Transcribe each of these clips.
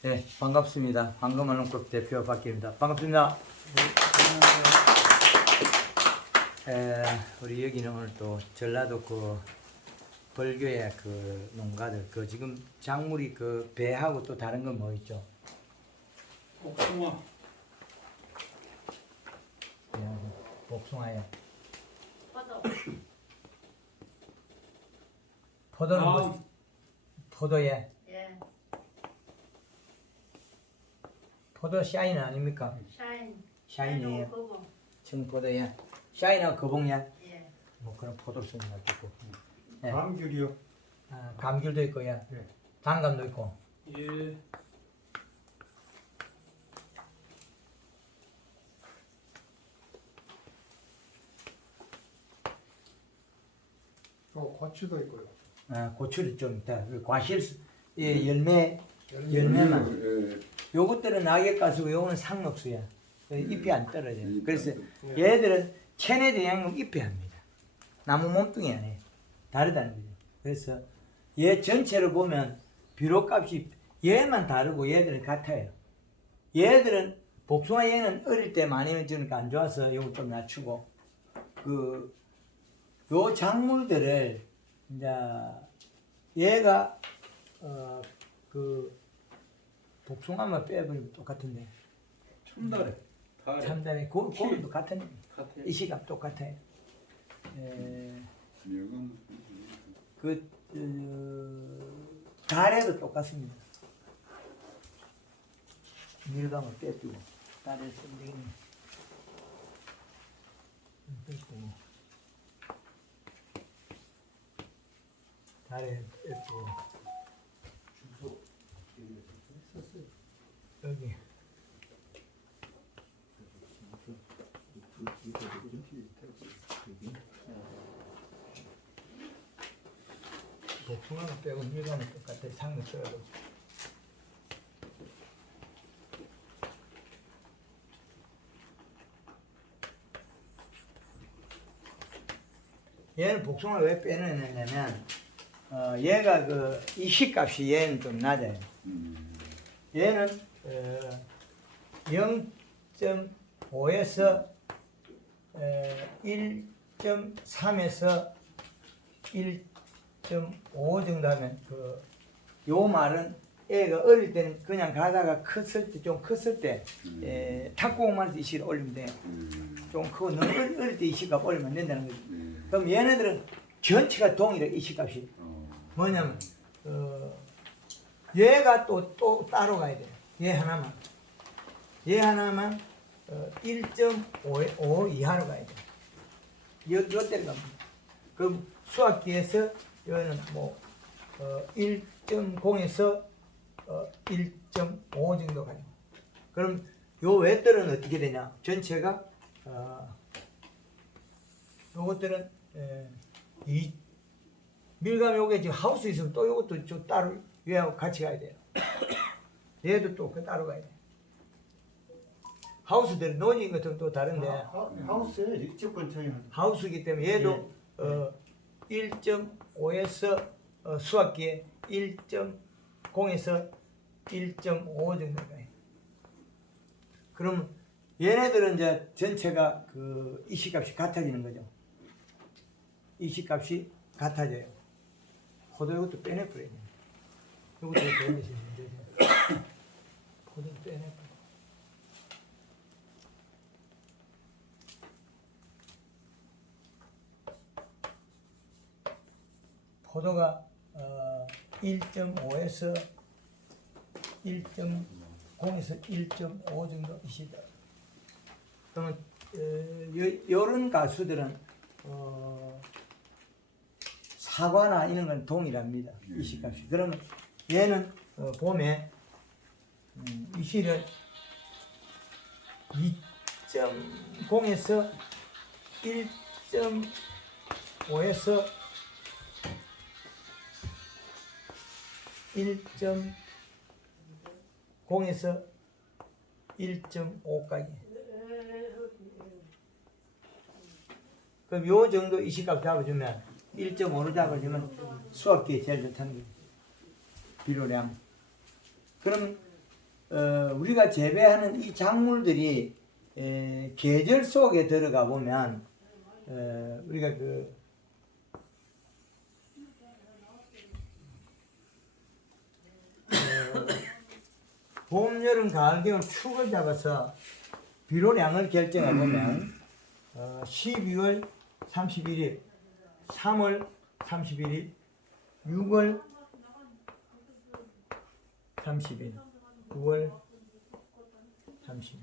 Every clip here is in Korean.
네, 반갑습니다. 황금언론국 대표 박기입니다. 반갑습니다. 우리 여기는 오늘 또 전라도 그 벌교의 그 농가들 그 지금 작물이 그 배하고 또 다른 건 뭐 있죠? 복숭아. 복숭아에 포도. 포도는 뭐? 포도에 예. 포도 샤인 아닙니까? 샤인. 샤인이에요. 거고. 청포도에 샤인하고 거봉에 예. 뭐 그런 포도송이 있고 네. 감귤이요. 감귤도 있고 예. 단감도 있고 예. 고추도 있고요. 고추도 좀 있다. 그 과실 예, 열매만 요것들은 낙엽가수고 요거는 상록수야. 잎이 안 떨어져요. 그래서 얘들은 체내도 양금 잎이 합니다. 나무 몸뚱이 안에 다르다는 거죠. 그래서 얘 전체로 보면 비료값이 얘만 다르고 얘들은 같아요. 얘들은 복숭아 얘는 어릴 때 많이 주니까 안 좋아서 요거 좀 낮추고 요 작물들을 이제 얘가 복숭아만 빼버리면 똑같은데 참다래. 달에. 참다리 고기도 같은 같아요. 이 시각 똑같아요. 달에도 똑같습니다. 밀감을 빼주고 달에 썬데기는 빼주고 달에 빼주고 여기 복숭아만 빼고 밀감은 똑같아. 상을 써도 얘는 복숭아를 왜 빼내냐면 얘가 그 이식값이 얘는 좀 낮아요. 얘는 0.5에서 1.3에서 1.5 정도 하면 요 말은 애가 어릴 때는 그냥 가다가 컸을 때 좀 컸을 때 탁구공만 해서 이식을 올리면 돼요. 좀 크고 너무 어릴 때 이식값 올리면 안 된다는 거죠. 그럼 얘네들은 전체가 동일해 이식값이. 뭐냐면 얘가 또 따로 가야 돼요. 얘 하나만 1.5 이하로 가야 돼요. 요때를 갑니다. 그럼 수학기에서 여기는 뭐 1.0에서 1.5 정도 가요. 그럼 요 외들은 어떻게 되냐? 전체가 요것들은 이 밀감 요게 지금 하우스 있으면 또 요것도 좀 따로 얘하고 같이 가야 돼요. 얘도 또 따로 가야 돼. 하우스들 논인 같은 또 다른데 하우스에 일조권 차이는 하우스이기 때문에 얘도 1.5에서 수학기에 1.0에서 1.5 정도 가요. 그럼 얘네들은 이제 전체가 그 이식값이 같아지는 거죠. 이식값이 같아져요. 포도 이것도 빼내버려야 돼요. 이것도 빼내시면 문제죠. 포도 빼내버려. 포도가 1.5에서 1.0에서 1.5 정도 이시다. 그러면 요런 가수들은 사과나 이런 건 동일합니다. 이시값이. 그러면 얘는 봄에 이시를 2.0에서 1.5에서 1.0에서 1.5까지. 그럼 요 정도 이식값 잡아주면 1.5로 잡아주면 수확기에 제일 좋다는 거예요. 비료량. 그럼 우리가 재배하는 이 작물들이 계절 속에 들어가 보면 우리가 봄, 여름, 가을, 겨울 축을 잡아서 비료량을 결정해 보면 12월 31일, 3월 31일, 6월 30일, 9월 30일.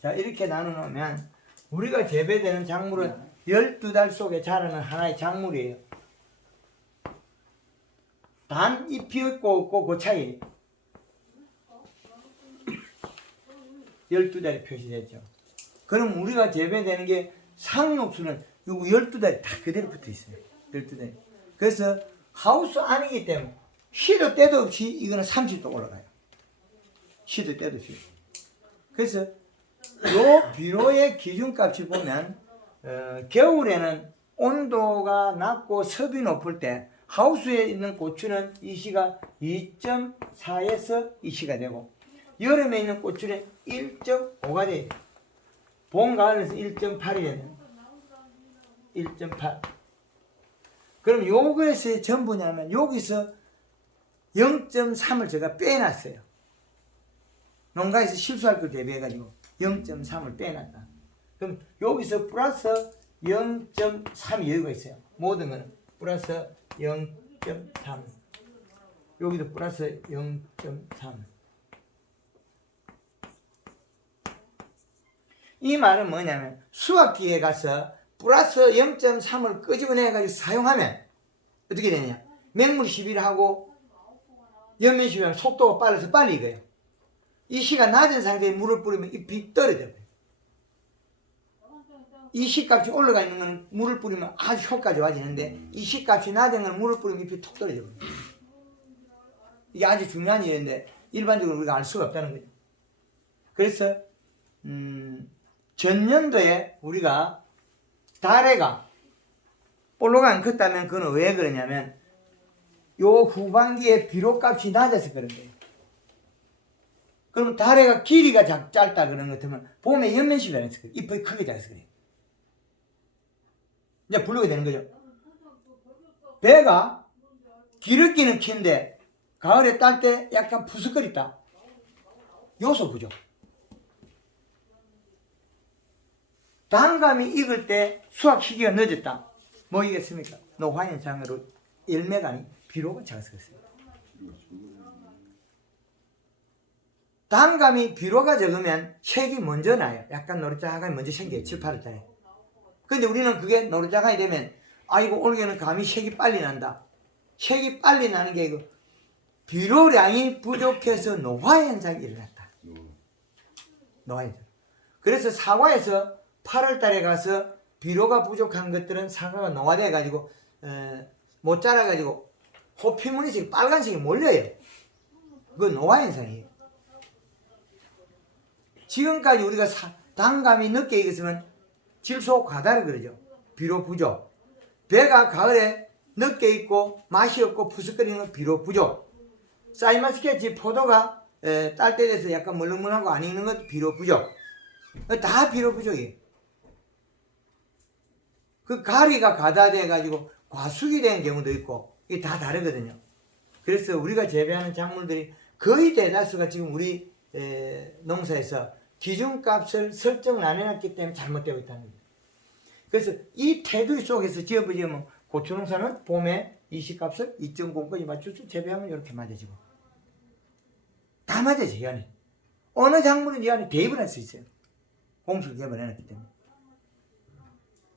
자, 이렇게 나눠놓으면 우리가 재배되는 작물은 12달 속에 자라는 하나의 작물이에요. 단 잎이 있고 없고 그 차이. 12달이 표시되죠. 그럼 우리가 재배되는 게 상록수는 요 12달이 다 그대로 붙어 있어요. 12달이. 그래서 하우스 안이기 때문에 시도 때도 없이 이거는 30도 올라가요. 시도 때도 없이. 그래서 요 비료의 기준값을 보면 겨울에는 온도가 낮고 습이 높을 때 하우스에 있는 고추는 이 시가 2.4에서 이 시가 되고 여름에 있는 고추는 1.5가 돼요. 봄, 가을에서 1.8이 되는 1.8. 그럼 요것이 전부냐면 여기서 0.3을 제가 빼놨어요. 농가에서 실수할 걸 대비해가지고 0.3을 빼놨다. 그럼 여기서 플러스 0.3이 여유가 있어요. 모든 거는 플러스 0.3. 여기도 플러스 0.3. 이 말은 뭐냐면 수확기에 가서 플러스 0.3을 끄집어내가지고 사용하면 어떻게 되냐. 맹물 시비를 하고 연면 시비하면 속도가 빨라서 빨리 익어요. 이 시가 낮은 상태에 물을 뿌리면 잎이 떨어져요. 이 시값이 올라가 있는 거는 물을 뿌리면 아주 효과가 좋아지는데 이 시값이 낮은 거는 물을 뿌리면 잎이 톡 떨어져요. 이게 아주 중요한 일인데 일반적으로 우리가 알 수가 없다는 거죠. 그래서 전년도에 우리가 달해가 볼로가 안 컸다면 그건 왜 그러냐면 요 후반기에 비료값이 낮아서 그런 거예요. 그럼 달해가 길이가 짧다 그런 것 같으면 봄에 연면식이 안 했을 거예요. 잎이 크게 자라서 그래요. 이제 분류가 되는 거죠. 배가 기름기는 키는데 가을에 딸 때 약간 푸석거렸다. 요소 부족. 단감이 익을 때 수확 시기가 늦었다. 뭐이겠습니까? 노화현상으로 열매가 아닌 비료가 작아서 그렇습니다. 단감이 비료가 적으면 색이 먼저 나요. 약간 노릇자하게 먼저 생겨요. 7, 8월달에. 근데 우리는 그게 노릇자하게 되면 아이고 올해는 감이 색이 빨리 난다. 색이 빨리 나는 게 이거 비료량이 부족해서 노화현상이 일어났다. 노화현상. 그래서 사과에서 8월달에 가서 비료가 부족한 것들은 사과가 노화돼 가지고 못 자라 가지고 호피무늬색 빨간색이 몰려요. 그건 노화현상이에요. 지금까지 우리가 단감이 늦게 익었으면 질소 과다를 그러죠. 비료 부족. 배가 가을에 늦게 익고 맛이 없고 푸석거리는 건 비료 부족. 사이마스케치 포도가 딸 때 돼서 약간 물렁물렁하고 안 익는 것도 비료 부족. 다 비료 부족이에요. 그 가리가 과다돼 가지고 과숙이 된 경우도 있고 이게 다 다르거든요. 그래서 우리가 재배하는 작물들이 거의 대다수가 지금 우리 농사에서 기준값을 설정을 안 해놨기 때문에 잘못되고 있다는 거예요. 그래서 이 태도 속에서 지어보자면 고추 농사는 봄에 이 시값을 2.0까지 맞춰서 재배하면 이렇게 맞아지고 다 맞아져요. 이 안에 어느 작물은 이 안에 대입을 할 수 있어요. 공식을 개발을 해놨기 때문에.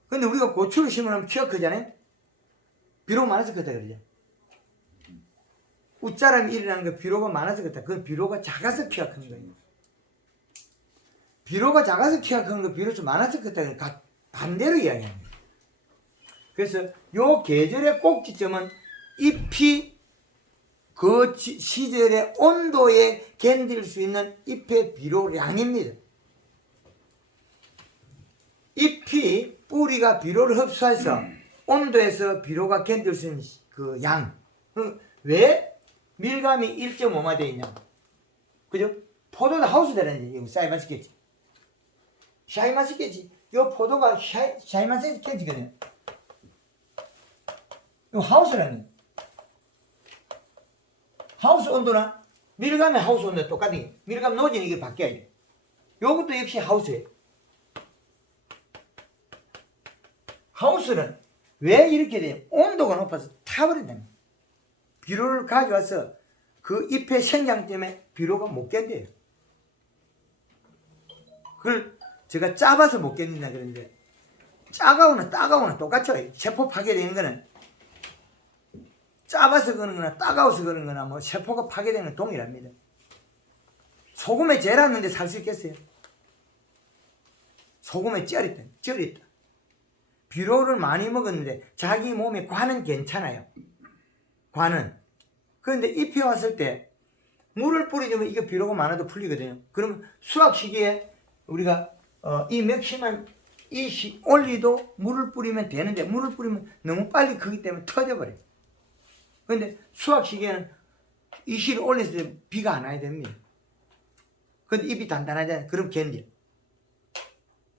근데 우리가 고추를 심으면 키가 크잖아요. 비료가 많아서 크다 그러죠. 웃자람이 일어나는 게 비료가 많아서 그렇다. 그건 비료가 작아서 키가 큰 거예요. 비료가 작아서 키가 큰 거 비료가 많아서 그렇다. 반대로 이야기합니다. 그래서 요 계절의 꼭지점은 잎이 그 시절의 온도에 견딜 수 있는 잎의 비료량입니다. 잎이 뿌리가 비료를 흡수해서 온도에서 비료가 견딜 수 있는 그 양. 왜 밀감이 1.5마 돼 있냐. 그죠? 포도도 하우스 되는지 이거 샤이마스케치. 샤이마스케치. 요 포도가 샤이마스케치거든요. 이거 하우스라는 거예요. 하우스 온도나 밀감의 하우스 온도 똑같은 게 밀감 노진이 이게 바뀌어야 돼. 요것도 역시 하우스예요. 하우스는 왜 이렇게 돼요? 온도가 높아서 타버린다는 비료를 가져와서 그 잎의 생장 때문에 비료가 못 견뎌요. 그걸 제가 짜봐서 못 견딘다 그랬는데 짜가우나 따가우나 똑같죠. 세포 파괴되는 거는 짜봐서 그런 거나 따가워서 그런 거나 뭐 세포가 파괴되는 건 동일합니다. 소금에 재놨는데 살 수 있겠어요? 소금에 쩔있다. 비료를 많이 먹었는데 자기 몸에 관은 괜찮아요. 관은. 그런데 잎이 왔을 때 물을 뿌리면 이게 비료가 많아도 풀리거든요. 그러면 수확 시기에 우리가 이 맥시멈 이 올리도 물을 뿌리면 되는데 물을 뿌리면 너무 빨리 크기 때문에 터져버려요. 그런데 수확 시기에는 이 씨를 올렸을 때 비가 안 와야 됩니다. 근데 잎이 단단하잖아요. 그럼 견뎌.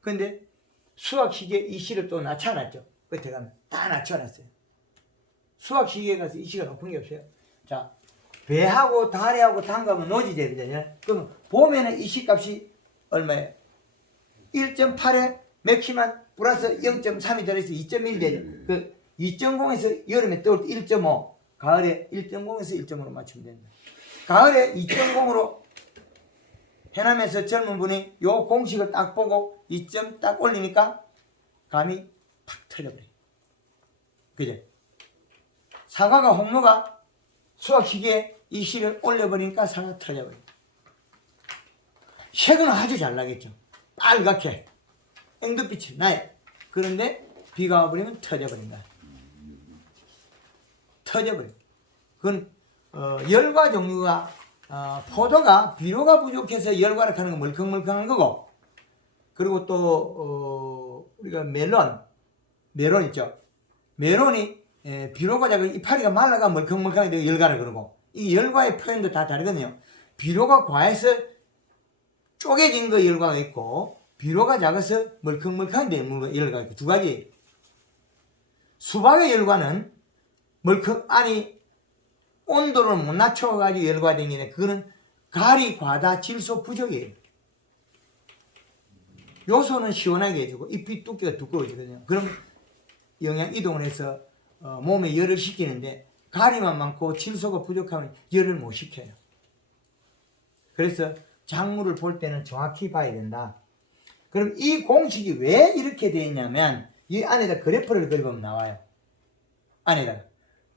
근데 수확 시기에 이 씨를 또 낮춰놨죠. 끝에 가면 다 낮춰놨어요. 수확 시기에 가서 이 씨가 높은 게 없어요. 자, 배하고 다리하고 담가면 노지대비잖아요. 그럼 봄에는 이 씨 값이 얼마예요? 1.8에 맥시멈 플러스 0.3이 들어있어 2.1 되죠. 그 2.0에서 여름에 떠올 때 1.5, 가을에 1.0에서 1.5로 맞추면 됩니다. 가을에 2.0으로 해남에서 젊은 분이 요 공식을 딱 보고 2점 딱 올리니까 감이 팍 터져버려요. 그죠? 사과가 홍로가 수확 시기에 이 씨를 올려버리니까 사과가 터져버려요. 색은 아주 잘 나겠죠. 빨갛게 앵두빛이 나요. 그런데 비가 와버리면 터져버린다. 터져버려요. 그건 열과 종류가 포도가 비료가 부족해서 열과를 하는 건 멀컹멀컹한 거고, 그리고 또 우리가 멜론 있죠. 멜론이 비료가 작은 이파리가 말라가 멀컹멀컹하게 되고 열과를 그러고, 이 열과의 표현도 다 다르거든요. 비료가 과해서 쪼개진 거 열과가 있고, 비료가 작아서 멀컹멀컹한 데 열과가 있고, 두 가지. 수박의 열과는 아니 온도를 못 낮춰가지고 열과가 되는데 그거는 가리 과다 질소 부족이에요. 요소는 시원하게 해주고 잎이 두께가 두꺼워지거든요. 그럼 영양 이동을 해서 몸에 열을 식히는데 가리만 많고 질소가 부족하면 열을 못 식혀요. 그래서 작물을 볼 때는 정확히 봐야 된다. 그럼 이 공식이 왜 이렇게 되어 있냐면 이 안에다 그래프를 그려보면 나와요. 안에다가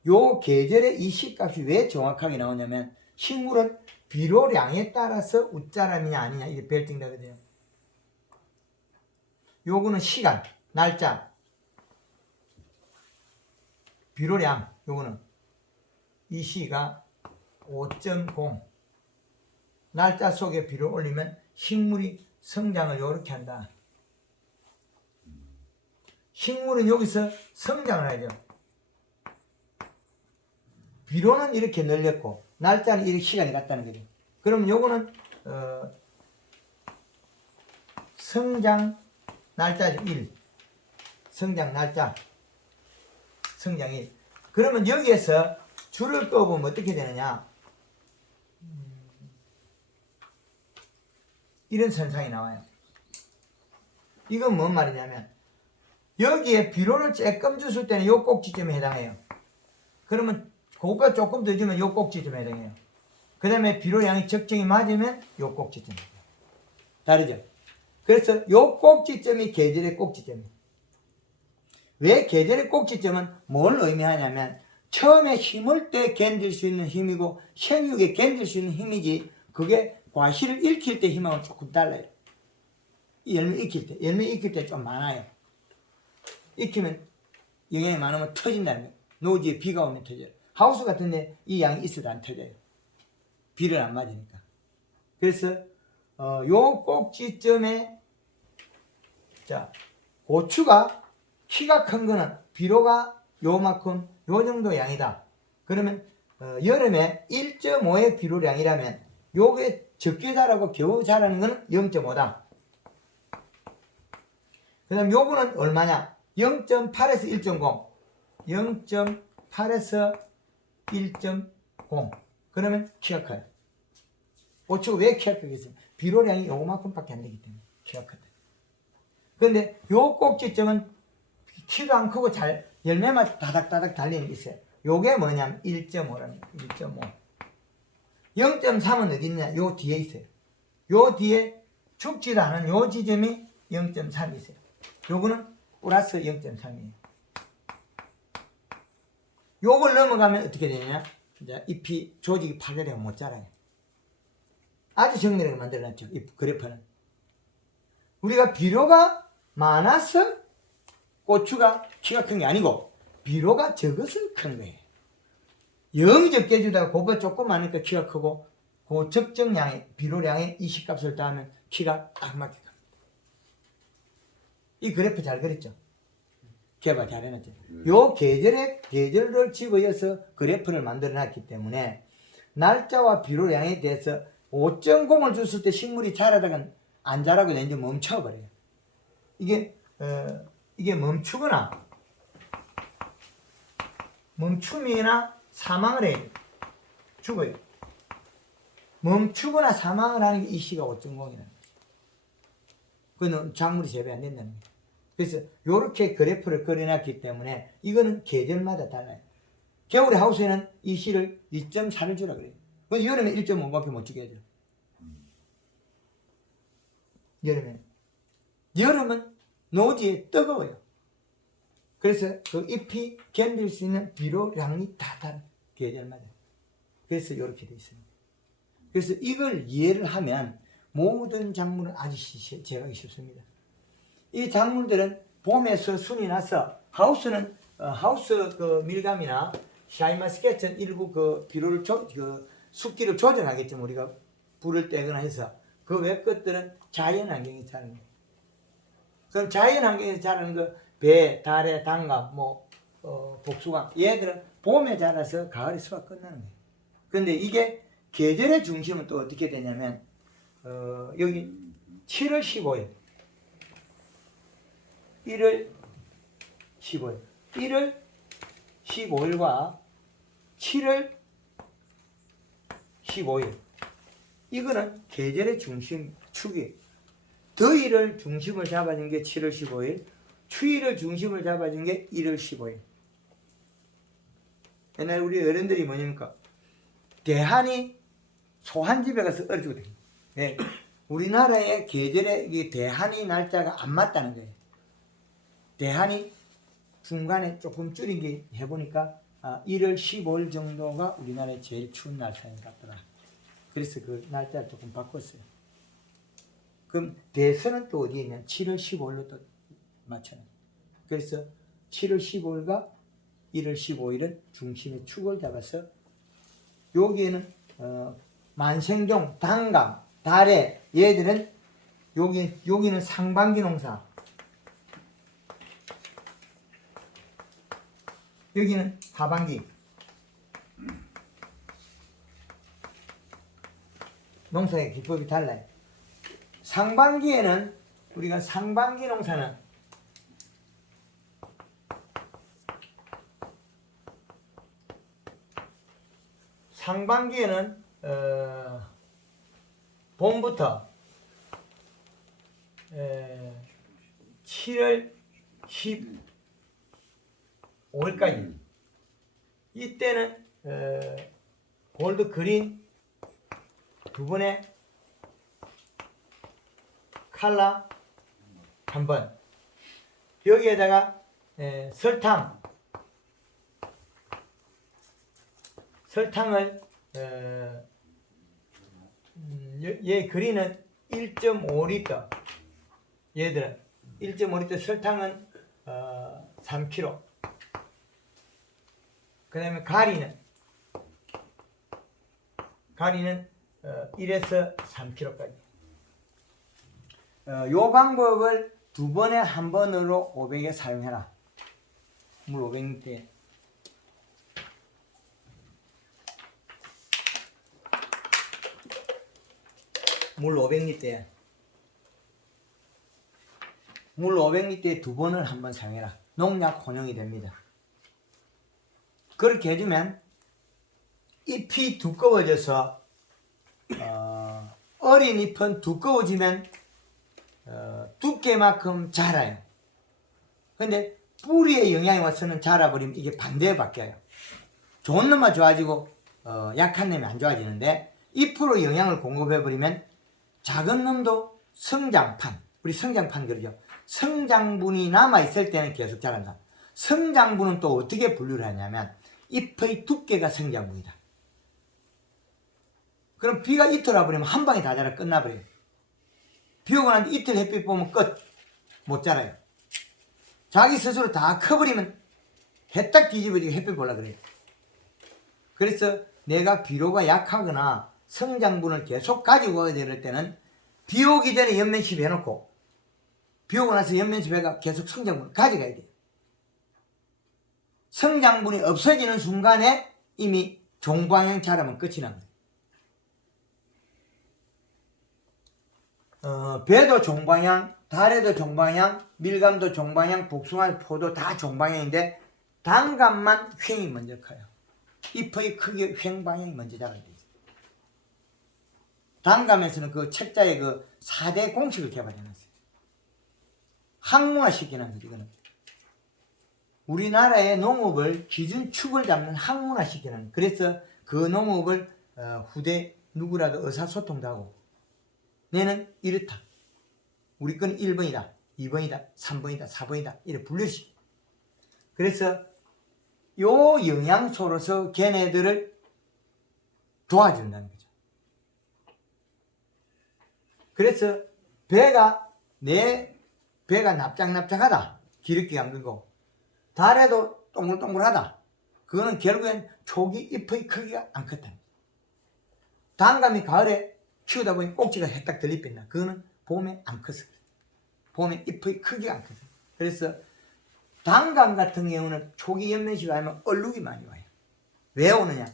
요 계절의 이 시값이 왜 정확하게 나오냐면 식물은 비료량에 따라서 웃자람이냐 아니냐 이게 벨팅되거든요. 요거는 시간, 날짜, 비료량. 요거는 이 시가 5.0 날짜 속에 비료를 올리면 식물이 성장을 요렇게 한다. 식물은 여기서 성장을 하죠. 비료는 이렇게 늘렸고 날짜는 이렇게 시간이 같다는 거죠. 그럼 요거는 성장 날짜죠. 1. 성장 날짜. 성장 1. 그러면 여기에서 줄을 그어보면 어떻게 되느냐. 이런 선상이 나와요. 이건 뭔 말이냐면 여기에 비료를 조금 줬을 때는 요 꼭지점에 해당해요. 그러면 그거보다 조금 더 주면 요 꼭지점에 해당해요. 그 다음에 비료량이 적정히 맞으면 요 꼭지점. 다르죠? 그래서 요 꼭지점이 계절의 꼭지점이에요. 왜 계절의 꼭지점은 뭘 의미하냐면 처음에 심을 때 견딜 수 있는 힘이고 생육에 견딜 수 있는 힘이지 그게 과실을 익힐 때 힘하고는 조금 달라요. 열매 익힐 때 좀 많아요. 익히면 영양이 많으면 터진다는 거예요. 노지에 비가 오면 터져요. 하우스 같은데 이 양이 있어도 안 터져요. 비를 안 맞으니까. 그래서 요 꼭지점에 자 고추가 키가 큰 거는 비료가 요만큼 요 정도 양이다. 그러면 여름에 1.5의 비료량이라면 요게 적게 자라고 겨우 자라는 거는 0.5다. 그 다음 요거는 얼마냐? 0.8에서 1.0. 0.8에서 1.0. 그러면 키가 커요. 고추가 왜 키가 크겠어요? 비료량이 요만큼밖에 안 되기 때문에 키가 크다. 그런데 요 꼭지점은 키도 안 크고 잘 열매만 다닥다닥 달리는 게 있어요. 요게 뭐냐면 1.5라는 1.5. 0.3은 어디 있냐? 요 뒤에 있어요. 요 뒤에 죽지도 않은 요 지점이 0.3이 있어요. 요거는 플러스 0.3이에요. 요걸 넘어가면 어떻게 되냐? 이제 잎이 조직이 파괴되고 못 자라요. 아주 정밀하게 만들어놨죠. 이 그래프는. 우리가 비료가 많아서 고추가 키가 큰 게 아니고 비료가 적어서 큰 거예요. 영 적게 주다가 그거 조금 많으니까 키가 크고 그 적정량의 비료량의 이식값을 더하면 키가 딱 맞게 갑니다. 이 그래프 잘 그렸죠? 개발 잘 해놨죠? 요 계절을 집어여서 그래프를 만들어 놨기 때문에 날짜와 비료량에 대해서 5.0을 줬을 때 식물이 자라다가 안 자라고 이제 멈춰버려요. 이게 멈춤이나 사망을 해요. 죽어요. 멈추거나 사망을 하는 게 이 시가 5.0이라는 거죠. 그거는 작물이 재배 안 된다는 거죠. 그래서 이렇게 그래프를 그려놨기 때문에 이거는 계절마다 달라요. 겨울에 하우스에는 이 시를 2.4를 주라 그래요. 근데 여름에 1.5밖에 못 주게 하죠. 여름은 노지에 뜨거워요. 그래서 그 잎이 견딜 수 있는 비료량이 다 다른 계절마다. 그래서 이렇게 되어 있습니다. 그래서 이걸 이해를 하면 모든 작물은 아주 제각이 쉽습니다. 이 작물들은 봄에서 순이 나서 하우스는 하우스 그 밀감이나 샤인마스켓은 일부 그 비료를 습기를 조절하겠지만 우리가 불을 떼거나 해서 그 외 것들은 자연 환경에 자라는 거예요. 그럼 자연 환경에서 자라는 거 배, 달래, 단감, 복숭아 얘들은 봄에 자라서 가을에 수확 끝나는 거예요. 그런데 이게 계절의 중심은 또 어떻게 되냐면 여기 7월 15일 1월 15일 1월 15일과 7월 15일 이거는 계절의 중심 축이에요. 더위를 중심을 잡아준 게 7월 15일, 추위를 중심을 잡아준 게 1월 15일. 옛날 우리 어른들이 뭐냐니까 대한이 소한 집에 가서 어려 죽거든요. 네. 우리나라의 계절의 대한이 날짜가 안 맞다는 거예요. 대한이 중간에 조금 줄인 게 해보니까 1월 15일 정도가 우리나라의 제일 추운 날짜인 것 같더라. 그래서 그 날짜를 조금 바꿨어요. 그럼 대선은 또 어디에 있냐? 7월 15일로 또 맞춰요. 그래서 7월 15일과 1월 15일은 중심의 축을 잡아서 여기에는 만생종, 단감, 달래 얘들은 여기는 상반기 농사, 여기는 하반기. 농사의 기법이 달라요. 상반기에는 우리가 상반기 농사는 봄부터 7월 15일까지 이때는 골드 그린 두 번에 칼라 한 번 여기에다가 설탕을 얘 그린은 1.5리터 얘들은 1.5리터 설탕은 3kg 그 다음에 가리는 1에서 3kg까지 요 방법을 두 번에 한 번으로 500에 사용해라. 물 500리터에 물 500리터에 물 500리터에 2번을 한번 사용해라. 농약 혼용이 됩니다. 그렇게 해주면 잎이 두꺼워져서 어린 잎은 두꺼워지면 두께만큼 자라요. 근데 뿌리에 영향이 와서는 자라버리면 이게 반대에 바뀌어요. 좋은 놈만 좋아지고 약한 놈이 안 좋아지는데 잎으로 영양을 공급해버리면 작은 놈도 성장판, 우리 성장판 그러죠. 성장분이 남아있을 때는 계속 자란다. 성장분은 또 어떻게 분류를 하냐면 잎의 두께가 성장분이다. 그럼 비가 이틀 와버리면 한 방에 다 자라 끝나버려요. 비 오고 난 이틀 햇빛 보면 끝. 못 자라요. 자기 스스로 다 커버리면 해 딱 뒤집어지고 햇빛 보려 그래요. 그래서 내가 비료가 약하거나 성장분을 계속 가지고 와야 될 때는 비 오기 전에 연면시비 해놓고 비 오고 나서 연면시비가 계속 성장분을 가져가야 돼요. 성장분이 없어지는 순간에 이미 종방향 자라면 끝이 납니다. 배도 종방향, 달에도 종방향, 밀감도 종방향, 복숭아, 포도 다 종방향인데 단감만 횡이 먼저 커요. 잎의 크기 횡 방향이 먼저 자라게 돼요. 단감에서는 그 책자에 그 4대 공식을 개발해놨어요. 학문화시키는 거죠, 이거는. 우리나라의 농업을 기준축을 잡는 학문화시키는, 그래서 그 농업을 후대 누구라도 의사소통도 하고, 내는 이렇다. 우리 건 1번이다, 2번이다, 3번이다, 4번이다, 이렇게 분류식. 그래서 요 영양소로서 걔네들을 도와준다는 거죠. 그래서 내 배가 납작납작하다. 기름기가 안 들고. 달에도 동글동글하다. 그거는 결국엔 초기 잎의 크기가 안 컸다. 단감이 가을에 키우다 보니 꼭지가 해딱 들립니다. 그거는 봄에 안 컸어. 봄에 잎의 크기가 안 컸어. 그래서 단감 같은 경우는 초기 연면시비 하면 얼룩이 많이 와요. 왜 오느냐?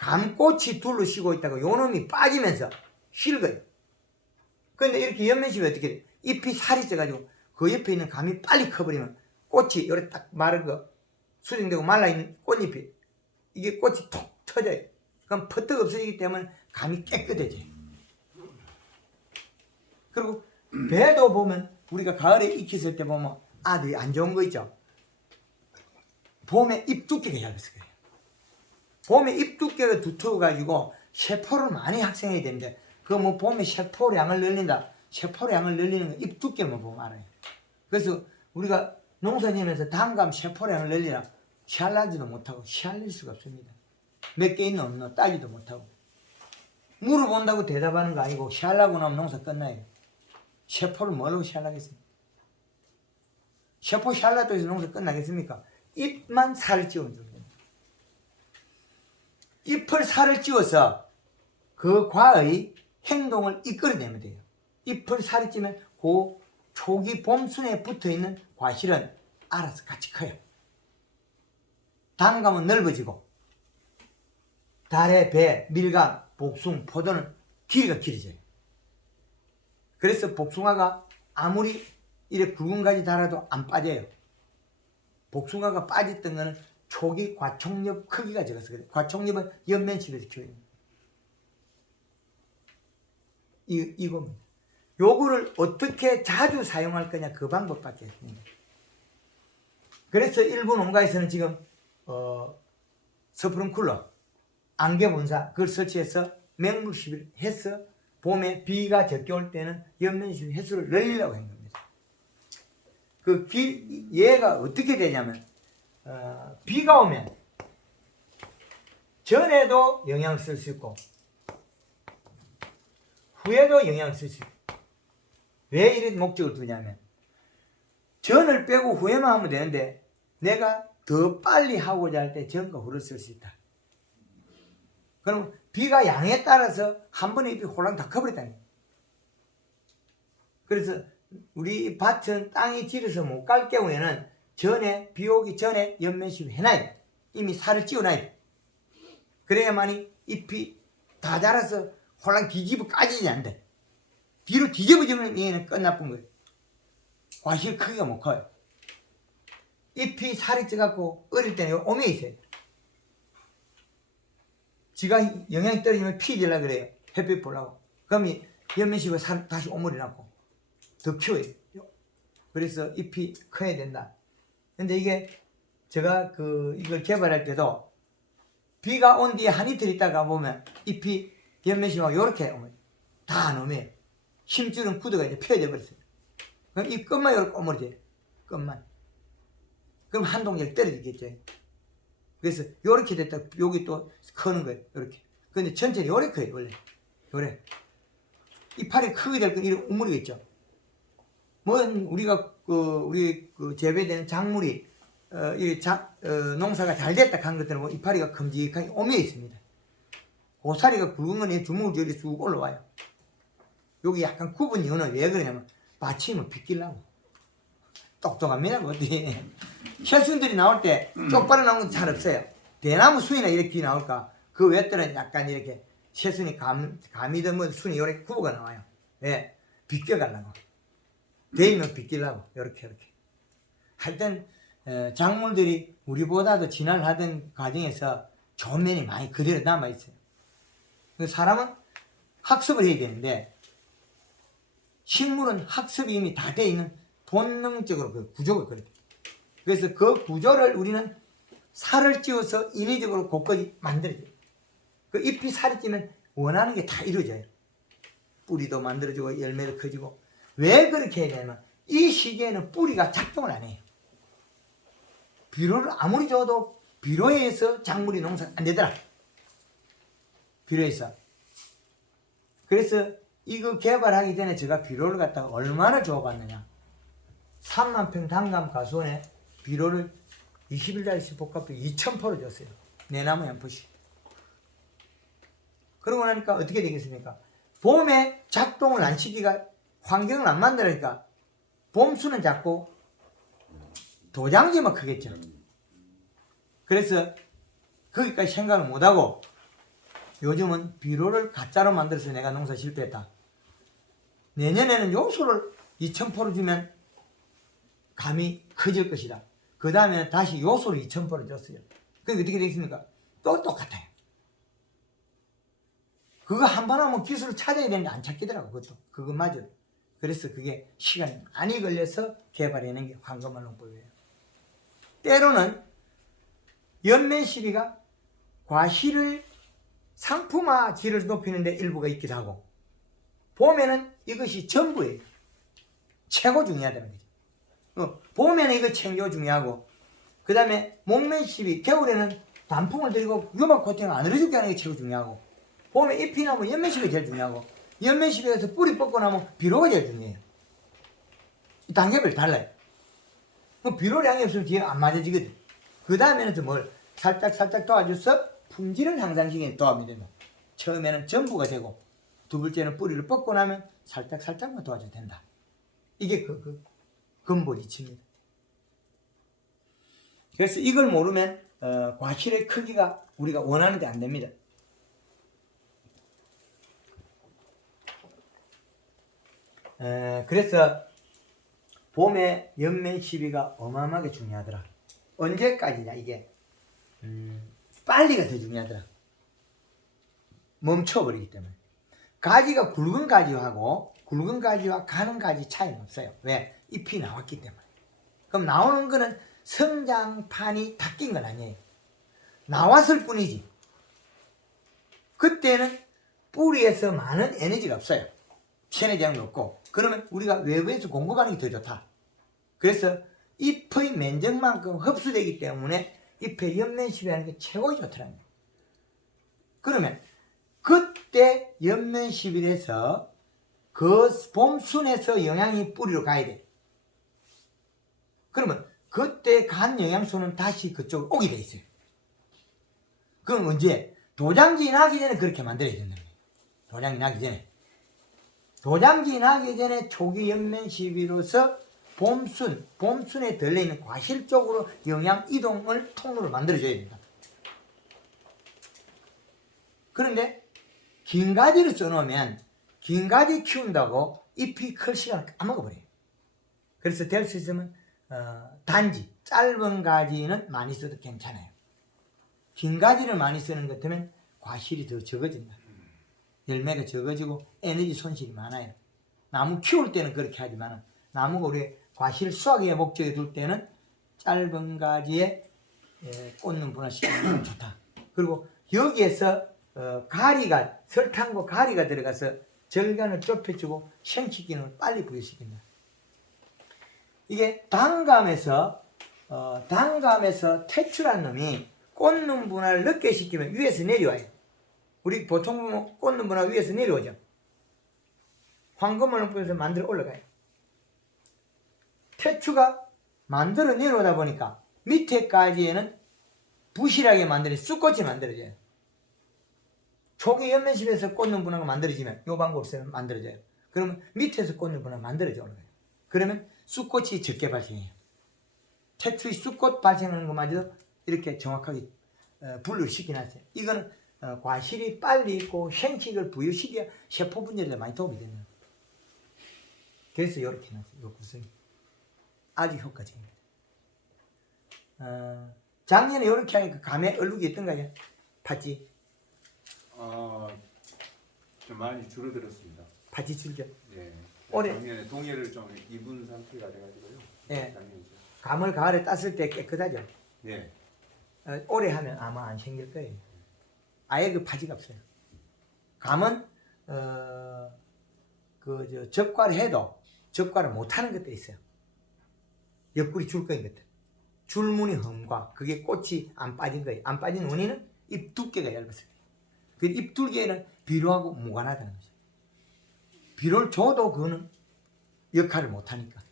감꽃이 둘러 쉬고 있다가 요놈이 빠지면서 실거요. 근데 이렇게 연면시비 어떻게 돼? 잎이 살이 쪄가지고 그 옆에 있는 감이 빨리 커버리면 꽃이 요래 딱 마른 거 수정되고 말라있는 꽃잎이 이게 꽃이 톡 터져요. 그럼 퍼뜩 없어지기 때문에 감이 깨끗해져요. 그리고 배도 보면 우리가 가을에 익혔을 때 보면 아들이 안 좋은 거 있죠. 봄에 잎 두께가 얇아서 그래요. 봄에 잎 두께가 두터워가지고 세포를 많이 학생해야 되는데 그 뭐 봄에 세포량을 늘린다. 세포량을 늘리는 건 잎 두께만 보면 알아요. 그래서 우리가 농사지면서 단감 세포량을 늘리라. 씨알나지도 못하고 씨알릴 수가 없습니다. 몇 개 있는 없는 따지도 못하고. 물어본다고 대답하는 거 아니고 씨알나고 나면 농사 끝나요. 세포를 뭘로 씨알나겠습니까? 세포 씨알나도 해서 농사 끝나겠습니까? 잎만 살을 찌우면 됩니다. 잎을 살을 찌워서 그 과의 행동을 이끌어내면 돼요. 잎을 살이 찌면 그 초기 봄순에 붙어있는 과실은 알아서 같이 커요. 단감은 넓어지고 달에 배, 밀감, 복숭, 포도는 길이가 길어져요. 그래서 복숭아가 아무리 이래 굵은 가지 달아도 안 빠져요. 복숭아가 빠졌던 거는 초기 과촉엽 크기가 적어서 그래요. 과촉엽은 옆면실에서 키워요. 이겁니다. 요거를 어떻게 자주 사용할 거냐 그 방법밖에 없습니다. 그래서 일부 농가에서는 지금 스프링 쿨러, 안개본사 그걸 설치해서 맹물 시비를 해서 봄에 비가 적게 올 때는 옆면실 횟수를 늘리려고 한 겁니다. 얘가 어떻게 되냐면 비가 오면 전에도 영향을 쓸 수 있고 후에도 영향을 쓸 수 있고 왜 이런 목적을 두냐면 전을 빼고 후에만 하면 되는데 내가 더 빨리 하고자 할 때 전과 후를 쓸 수 있다. 그럼 비가 양에 따라서 한 번에 잎이 홀랑 다 커버렸다는 거예요. 그래서 우리 밭은 땅이 질어서 못 갈 경우에는 전에 비 오기 전에 연면시비 해놔야 돼. 이미 살을 찌워놔야 돼. 그래야만이 잎이 다 자라서 홀랑 뒤집어 까지지 않는다. 뒤로 뒤집어지면 얘는 끝나쁜 거예요. 과실 크기가 못 커요. 잎이 살이 쪄갖고 어릴 때는 오매 있어요. 지가 영양이 떨어지면 피질라 그래요. 햇빛 보려고. 그럼 이 연면식을 다시 오물이 나고 더 키워요. 그래서 잎이 커야 된다. 근데 이게 제가 이걸 개발할 때도 비가 온 뒤에 한 이틀 있다가 보면 잎이 연면식하고 요렇게 오면 다 안 오면 힘줄은 굳어가 이제 펴져 버렸어요. 그럼 이 끝만 요렇게 오므려져요. 끝만. 그럼 한 동작 떨어지겠죠. 그래서 요렇게 됐다 여기 또 크는 거예요. 요렇게. 근데 전체는 요래 커요. 원래. 요래. 이파리 크게 될 건 이렇게 우물이겠죠. 뭐 우리가 우리 재배되는 작물이 농사가 잘 됐다 한 것들은 뭐 이파리가 큼직하게 오며 있습니다. 고사리가 굵은 건 주먹을 저리 쑥 올라와요. 여기 약간 굽은 이유는 왜 그러냐면 받침을 빗기려고. 똑똑합니다. 어디 혈순들이 나올 때 쪽바로 나오는 건 잘 없어요. 대나무 순이나 이렇게 나올까? 그 외들은 약간 이렇게 새순이 감이든 뭐 순이 이렇게 구부가 나와요. 왜? 빗겨가려고. 데이면 빗기려고. 이렇게. 하여튼 작물들이 우리보다도 진화하던 과정에서 좋은 면이 많이 그대로 남아있어요. 사람은 학습을 해야 되는데 식물은 학습이 이미 다 돼 있는 본능적으로 그 구조가 그래요. 그래서 그 구조를 우리는 살을 찌워서 인위적으로 곳곳이 만들어줘요. 그 잎이 살이 찌면 원하는 게 다 이루어져요. 뿌리도 만들어지고 열매도 커지고. 왜 그렇게 해야 되냐면 이 시기에는 뿌리가 작동을 안 해요. 비료를 아무리 줘도 비료에 의해서 작물이 농사 안 되더라. 비료에 의해서. 그래서 이거 개발하기 전에 제가 비료를 갖다가 얼마나 줘봤느냐. 3만 평 단감 가수원에 비료를 20일짜리 복합비 2,000포를 줬어요. 내 나무에 한 포씩. 그러고 나니까 어떻게 되겠습니까? 봄에 작동을 안 시키가 환경을 안 만들으니까 봄수는 작고 도장지만 크겠죠. 그래서 거기까지 생각을 못하고 요즘은 비료를 가짜로 만들어서 내가 농사 실패했다. 내년에는 요소를 2,000포를 주면 감이 커질 것이다. 그 다음에는 다시 요소를 2,000포를 줬어요. 그게 어떻게 되겠습니까? 또 똑같아요. 그거 한 번 하면 기술을 찾아야 되는데 안 찾기더라고. 그것마저. 그래서 그게 시간이 많이 걸려서 개발해낸 게 황금알 농법이에요. 때로는 연면 시비가 과실을 상품화질을 높이는 데 일부가 있기도 하고 봄에는 이것이 전부예요. 최고 중요하다는 거죠. 봄에는 이거 챙겨 중요하고 그 다음에 목면 시비 겨울에는 단풍을 들이고 유막 코팅을 안 해주게 하는 게 최고 중요하고 봄에 잎이 나면 연면 시비가 제일 중요하고 연면 시비에서 뿌리 뽑고 나면 비료가 제일 중요해요. 이 단계별 달라요. 비료량이 없으면 뒤에 안 맞아지거든. 그 다음에는 뭘 살짝 도와줘서 품질을 향상시키는 도움이 된다. 처음에는 전부가 되고 두 번째는 뿌리를 뽑고 나면 살짝만 도와줘도 된다. 이게 그 근본 이치입니다. 그래서 이걸 모르면 과실의 크기가 우리가 원하는 게 안 됩니다. 그래서 봄에 연면 시비가 어마어마하게 중요하더라. 언제까지냐 이게 빨리가 더 중요하더라. 멈춰버리기 때문에. 가지가 굵은 가지와 가는 가지 차이는 없어요. 왜? 잎이 나왔기 때문에. 그럼 나오는 거는 성장판이 닦인 건 아니에요. 나왔을 뿐이지. 그때는 뿌리에서 많은 에너지가 없어요. 체내장이 없고. 그러면 우리가 외부에서 공급하는 게 더 좋다. 그래서 잎의 면적만큼 흡수되기 때문에 잎의 연면시비하는 게 최고 좋더라는 거예요. 그러면 그때 연면시비를 해서 그 봄순에서 영양이 뿌리로 가야 돼. 그러면 그때 간 영양소는 다시 그쪽으로 오게 돼 있어요. 그럼 언제? 도장지 나기 전에 그렇게 만들어야 된다는 거예요. 도장지 나기 전에. 도장지 나기 전에 초기 연면시비로서 봄순에 들려있는 과실 쪽으로 영양 이동을 통로를 만들어줘야 된다. 그런데 긴 가지를 써놓으면 긴 가지 키운다고 잎이 클 시간을 까먹어버려요. 그래서 될 수 있으면 단지 짧은 가지는 많이 써도 괜찮아요. 긴 가지를 많이 쓰는 것 같으면 과실이 더 적어진다. 열매가 적어지고 에너지 손실이 많아요. 나무 키울 때는 그렇게 하지만 나무가 우리 과실 수확의 목적에 둘 때는 짧은 가지에 꽂는 분화시키는 게 좋다. 그리고 여기에서 가리가 설탕과 가리가 들어가서 절간을 좁혀주고 생치 기능을 빨리 부여시킨다. 이게 단감에서 퇴출한 놈이 꽂는 분화를 늦게 시키면 위에서 내려와요. 우리 보통 꽂는 분화 위에서 내려오죠. 황금을 뿌려서 만들어 올라가요. 퇴추가 만들어 내려오다 보니까 밑에까지에는 부실하게 만들어진 쑥꽃이 만들어져요. 초기 연면십에서 꽂는 분화가 만들어지면 이 방법으로 만들어져요. 그러면 밑에서 꽂는 분화가 만들어져 올라가요. 그러면 쑥꽃이 적게 발생해요. 퇴추의 쑥꽃 발생하는 것마저도 이렇게 정확하게 분류를 시켜놨어요. 이거는 과실이 빨리 있고 생식을 부여시켜야 세포 분열에 많이 도움이 되는 거예요. 그래서 이렇게 해놨어요. 이 구성이 아주 효과적입니다. 작년에 이렇게 하니까 감에 얼룩이 있던가요? 팥이? 좀 많이 줄어들었습니다. 팥이 줄죠? 네. 올해- 작년에 동해를 좀 입은 상태가 돼가지고요. 네. 작년이죠. 감을 가을에 땄을 때 깨끗하죠? 네. 오래 하면 아마 안 생길 거예요. 아예 그 파지가 없어요. 감은 접과를 해도 접과를 못하는 것도 있어요. 옆구리 줄거인 것들. 줄무늬 흠과 그게 꽃이 안 빠진 거예요. 안 빠진 원인은 잎 두께가 얇았어요. 그 잎 두께는 비료하고 무관하다는 거죠. 비료를 줘도 그거는 역할을 못하니까.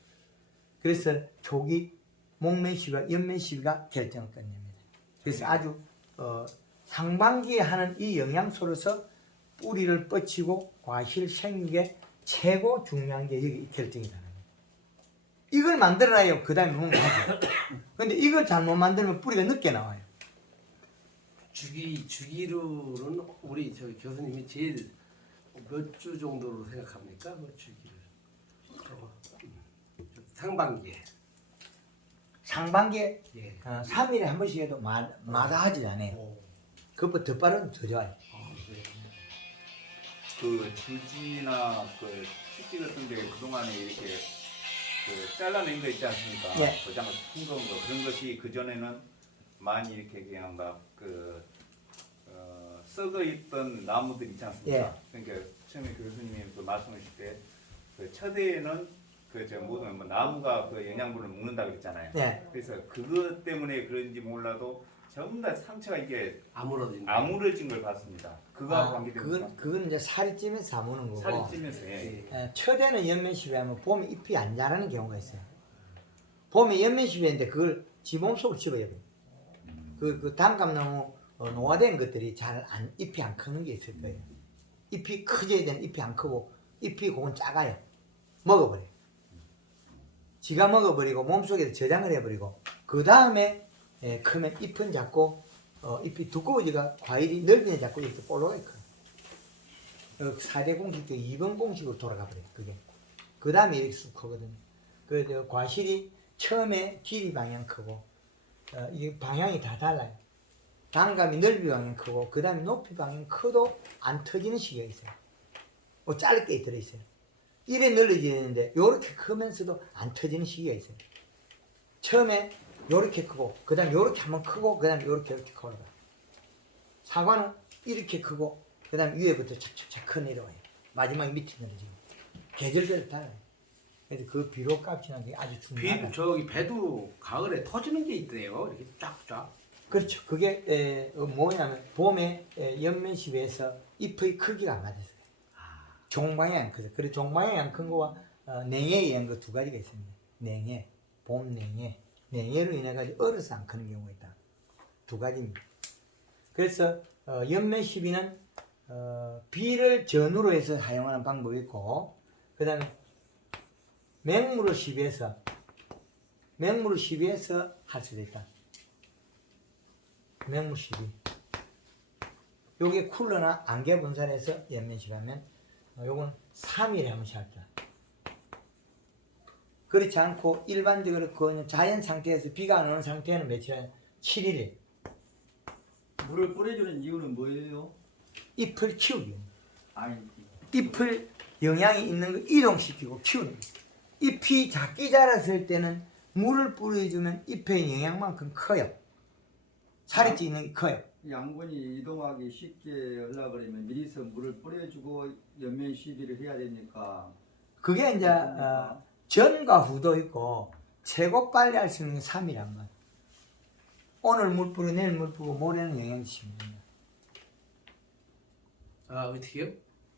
그래서 초기 목매시비와 연매시비가 결정을 끝냅니다. 그래서 아주 상반기에 하는 이 영양소로서 뿌리를 뻗치고 과실 생육에 최고 중요한 게 여기 결정이 되는 거예요. 이걸 만들어놔야 그 다음에 뭔가 하죠. 근데 이걸 잘못 만들면 뿌리가 늦게 나와요. 주기로는 우리 저 교수님이 제일 몇 주 정도로 생각합니까? 그 주기를 상반기에. 상반기에 예. 3일에 한 번씩 해도 마다하지 않아요. 그것보다 더 빠르면 더 좋아요. 네. 그 줄지나 그 식기 같은 데 그동안에 이렇게 그 잘라낸 거 있지 않습니까? 네. 고장 퉁거운 거 그런 것이 그 전에는 많이 이렇게 그냥 막그 썩어 있던 나무들 있지 않습니까? 예. 그러니까 처음에 교수님이 그 말씀하실 때 그 첫해에는 그저 모든 뭐 나무가 그 영양분을 먹는다 그랬잖아요. 네. 그래서 그것 때문에 그런지 몰라도 전부 다 상처가 이게 아물어진 걸 봤습니다. 그거하고 관계됩니까? 그건 이제 살이 찌면서 아무는 거고. 살이 찌면서 예. 첫에는 연면시비 하면 봄에 잎이 안 자라는 경우가 있어요. 봄에 연면시비인데 그걸 지 몸속으로 집어야 돼요. 그 단감나무 노화된 것들이 잎이 안 크는 게 있을 거예요. 잎이 커져야 되는 잎이 안 크고 잎이 그건 작아요. 먹어버려요. 지가 먹어버리고 몸속에 저장을 해버리고 그 다음에 크면 잎은 작고 잎이 두꺼워지가 과일이 넓은 애 작고 이렇게 볼록하게 커요. 4대 공식 중 2번 공식으로 돌아가 버려요. 그게. 그 다음에 이렇게 쑥 크거든요. 그 과실이 처음에 길이 방향 크고 이게 방향이 다 달라요. 단감이 넓이 방향 크고 그 다음에 높이 방향 커도 안 터지는 시기가 있어요. 짧게 들어있어요. 이래 늘어지는데 요렇게 크면서도 안 터지는 시기가 있어요. 처음에 요렇게 크고 그 다음에 요렇게 한번 크고 그 다음에 요렇게 커 올라가요. 사과는 이렇게 크고 그 다음에 위에부터 착착착 커 내려와요. 마지막에 밑에 늘어지고 계절별로 달라요. 그래서 그 비료 값이라는 게 아주 중요하다. 저기 배도 가을에 터지는 게 있대요. 이렇게 쫙쫙. 그렇죠. 그게 뭐냐면 봄에 연면시비에서 잎의 크기가 안 맞아서 종방향이 안 커서. 그래 종방향이 안 큰 거와 냉해에 의한 거 두 가지가 있습니다. 냉해, 봄 냉해. 냉해로 인해 가지고 얼어서 안 크는 경우가 있다. 두 가지입니다. 그래서 연면시비는 비를 전후로 해서 사용하는 방법이 있고 그 다음에 맹물을 시비해서 할 수도 있다. 맹물 시비. 요게 쿨러나 안개 분산해서 연면시비하면 요거는 3일에 한 번씩 할게. 그렇지 않고 일반적으로 그냥 자연 상태에서 비가 안 오는 상태는 며칠 하냐? 7일에 물을 뿌려주는 이유는 뭐예요? 잎을 키우기. 아니 잎을 영양이 있는 걸 이동시키고 키우는 거예요. 잎이 작게 자랐을 때는 물을 뿌려주면 잎의 영양만큼 커요. 살이 찌는 게 커요. 양분이 이동하기 쉽게 하려고 그러면 미리서 물을 뿌려주고 연면 시비를 해야 되니까 그게 이제 전과 후도 있고 최고 빨리 할 수 있는 게 3일한 거예요. 오늘 물 뿌리고 내일 물 뿌리고 모레는 영양 주시면 됩니다. 아 어떻게요?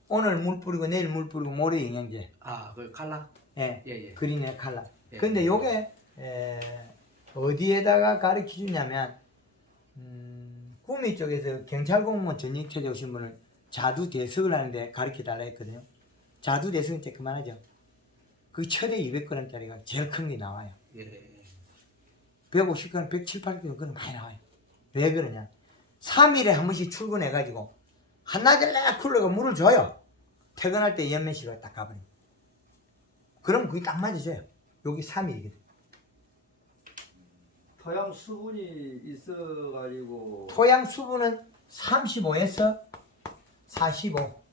오늘 물 뿌리고 내일 물 뿌리고 모레 영양제. 아그 칼라. 예. 예예. 그린의 칼라. 예. 근데 요게 어디에다가 가르쳐 주냐면 구미 쪽에서 경찰공무원 전역체제 오신 분을 자두대석을 하는데 가르쳐 달라 했거든요. 자두대석은 이제 그만하죠. 그 최대 200g짜리가 제일 큰 게 나와요. 예. 150g, 170, 80g 그건 많이 나와요. 왜 그러냐? 3일에 한 번씩 출근해가지고 한낮에 쿨러가 물을 줘요. 퇴근할 때 연면실로 딱 가버려요. 그럼 그게 딱 맞으세요. 여기 3일이거든. 토양 수분이 있어가지고 토양 수분은 35에서 45.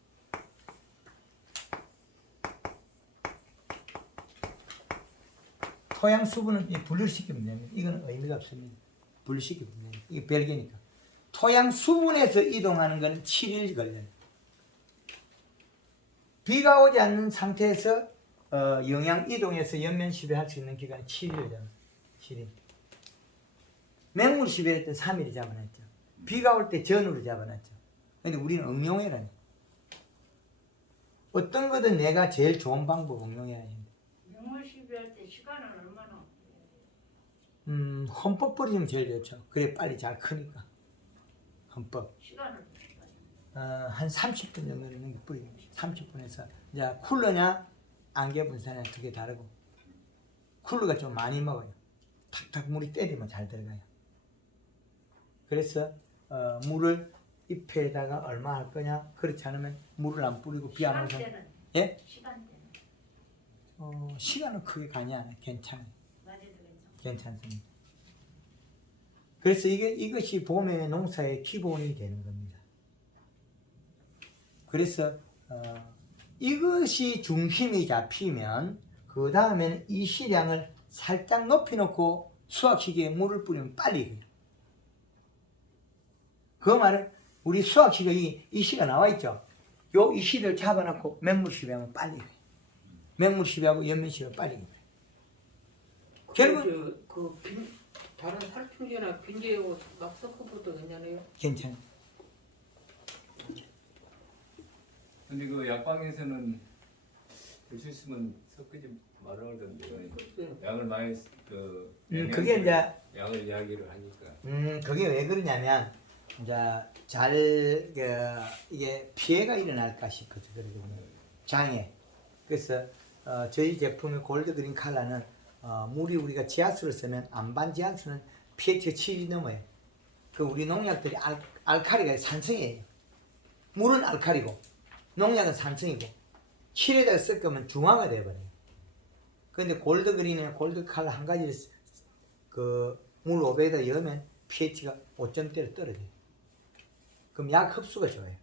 토양 수분은 분류시키면 됩니다. 이건 의미가 없습니다. 분류시키면 됩니다. 이게 별개니까. 토양 수분에서 이동하는 건 7일 걸려요. 비가 오지 않는 상태에서 영양 이동해서 연면 시배할 수 있는 기간이 7일이잖아요. 7일. 맹물 시배할 때 3일이 잡아놨죠. 비가 올 때 전후로 잡아놨죠. 근데 우리는 응용해라니. 어떤 거든 내가 제일 좋은 방법 응용해야 해. 명물 시비할 때 시간은 얼마나? 흠뻑 뿌리면 제일 좋죠. 그래 빨리 잘 크니까. 흠뻑. 시간을 한 30분 정도는 뿌리는 거지. 30분에서 이제 쿨러냐 안개 분사냐 두 개 다르고 쿨러가 좀 많이 먹어요. 탁탁 물이 때리면 잘 들어가요. 그래서 물을 잎에다가 얼마 할 거냐? 그렇지 않으면 물을 안 뿌리고 비 안 오는 시간대는 예? 시간대는 시간은 크게 가지 않아요. 괜찮아요. 맞아도 괜찮아. 괜찮습니다. 그래서 이것이 봄의 농사의 기본이 되는 겁니다. 그래서 이것이 중심이 잡히면 그 다음에는 이 시량을 살짝 높이 놓고 수확시기에 물을 뿌리면 빨리 익어요. 그 말은 우리 수확시기 이 시가 나와 있죠. 이 시를 잡아놓고 맹물시비하면 빨리 익어요. 맹물시비하고 연면시비하면 빨리 익어요. 결국 다른 살충제나 빈제하고 막 섞어봐도 괜찮아요? 괜찮아요. 근데 그 약방에서는 될 수 있으면 섞지 말아 그러던데 양을 많이 그게 이제 양을 이야기를 하니까 그게 왜 그러냐면 이제 이게 피해가 일어날까 싶어지더라고요. 장애. 그래서 저희 제품의 골드 그린 칼라는 물이 우리가 지하수를 쓰면 안반 지하수는 pH가 7이 넘어요. 그 우리 농약들이 알칼리가 산성이에요. 물은 알칼리고 농약은 산성이고 7에다가 섞으면 중화가 돼버려요. 그런데 골드 그린이나 골드 칼라 한 가지를 물 500에다 넣으면 pH가 5점대로 떨어져요. 그럼 약 흡수가 좋아요.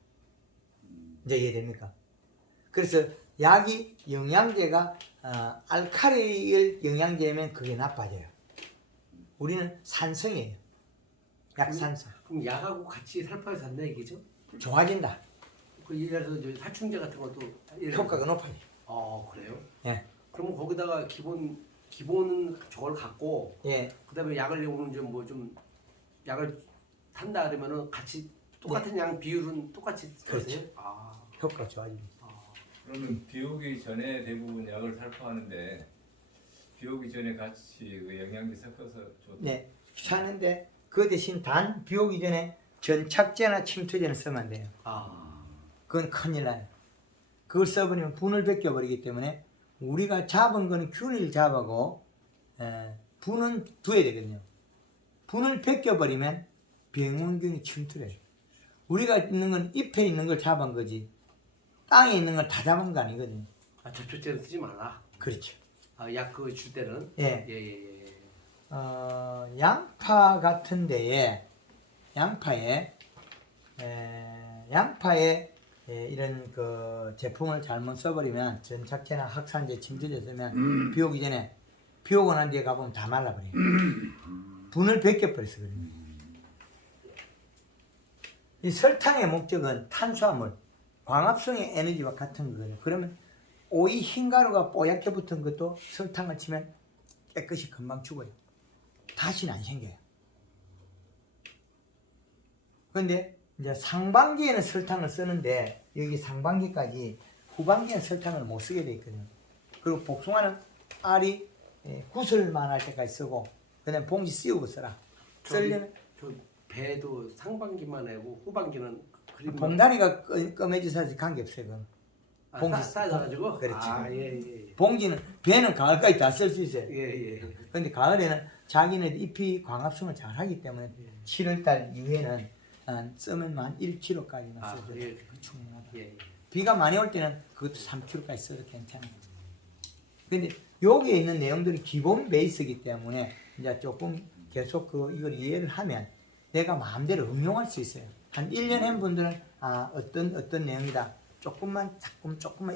이제 이해됩니까? 그래서 약이 영양제가 알칼리일 영양제면 그게 나빠져요. 우리는 산성이에요. 약산성. 그럼 약하고 같이 살포해서 산다 얘기죠? 좋아진다. 그 예를 들어서 살충제 같은 것도 효과가 높아요. 그래요? 예. 그러면 거기다가 기본 저걸 갖고 예. 그다음에 약을 내오는 좀 약을 탄다 그러면은 같이 똑같은 양 비율은 똑같이 그렇죠. 쓰세요? 효과가 좋아집니다. 그러면 비 오기 전에 대부분 약을 살포하는데 비 오기 전에 같이 그 영양제 섞어서 줘도 네. 사는데 그 대신 단 비 오기 전에 전착제나 침투제는 쓰면 안 돼요. 그건 큰일 나요. 그걸 써버리면 분을 벗겨버리기 때문에 우리가 잡은 거는 균을 잡아고 분은 둬야 되거든요. 분을 벗겨버리면 병원균이 침투해요. 우리가 있는 건 잎에 있는 걸 잡은 거지 땅에 있는 걸 다 잡은 거 아니거든요. 아 접촉제는 쓰지 말라. 그렇죠. 아약 그거 줄 때는. 예. 예예예. 양파 같은 데에 양파에 이런 그 제품을 잘못 써버리면 전착제나 확산제, 침투제 쓰면 비 오기 전에 비 오고 난 뒤에 가보면 다 말라버려요. 분을 벗겨버려서 그래요. 이 설탕의 목적은 탄수화물, 광합성의 에너지와 같은 거예요. 그러면 오이 흰가루가 뽀얗게 붙은 것도 설탕을 치면 깨끗이 금방 죽어요. 다시는 안 생겨요. 그런데 이제 상반기에는 설탕을 쓰는데 여기 상반기까지 후반기에는 설탕을 못 쓰게 돼 있거든요. 그리고 복숭아는 알이 구슬만 할 때까지 쓰고 그다음에 봉지 씌우고 써라. 쓰려면 저 배도 상반기만 하고 후반기는 그림 봉다리가 검해져서 관계없어요. 그건. 봉지 싸져가지고. 그렇지. 아예예. 봉지는 배는 가을까지 다 쓸 수 있어요. 예예. 그런데 가을에는 자기네 잎이 광합성을 잘 하기 때문에 7월달 이후에는 쓰면 한 1kg까지만 아 써도 예. 충분하다. 예. 비가 많이 올 때는 그것도 3kg까지 써도 괜찮아요. 근데 여기에 있는 내용들이 기본 베이스이기 때문에 이제 조금 계속 이걸 이해를 하면 내가 마음대로 응용할 수 있어요. 한 1년 한 분들은 어떤 내용이다. 조금만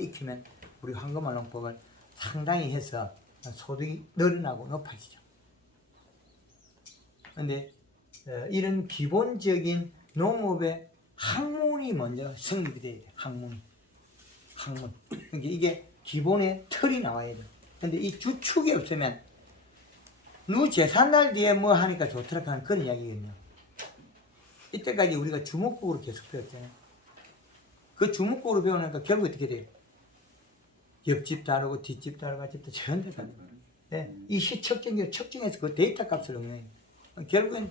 익히면 우리 황금알농법을 상당히 해서 소득이 늘어나고 높아지죠. 근데 이런 기본적인 농업의 학문이 먼저 성립이 돼야 돼요. 학문. 그러니까 이게 기본의 틀이 나와야 돼요. 근데 이 주축이 없으면 누 제삿날 뒤에 뭐 하니까 좋더라 하는 그런 이야기거든요. 이때까지 우리가 주목국으로 계속 배웠잖아요. 그 주목국으로 배우니까 결국 어떻게 돼요? 옆집 다르고 뒷집 다르고 앞집 다르고 전혀 다르고. 네. 이 시측정기 측정해서 그 데이터 값을 응용해요. 결국엔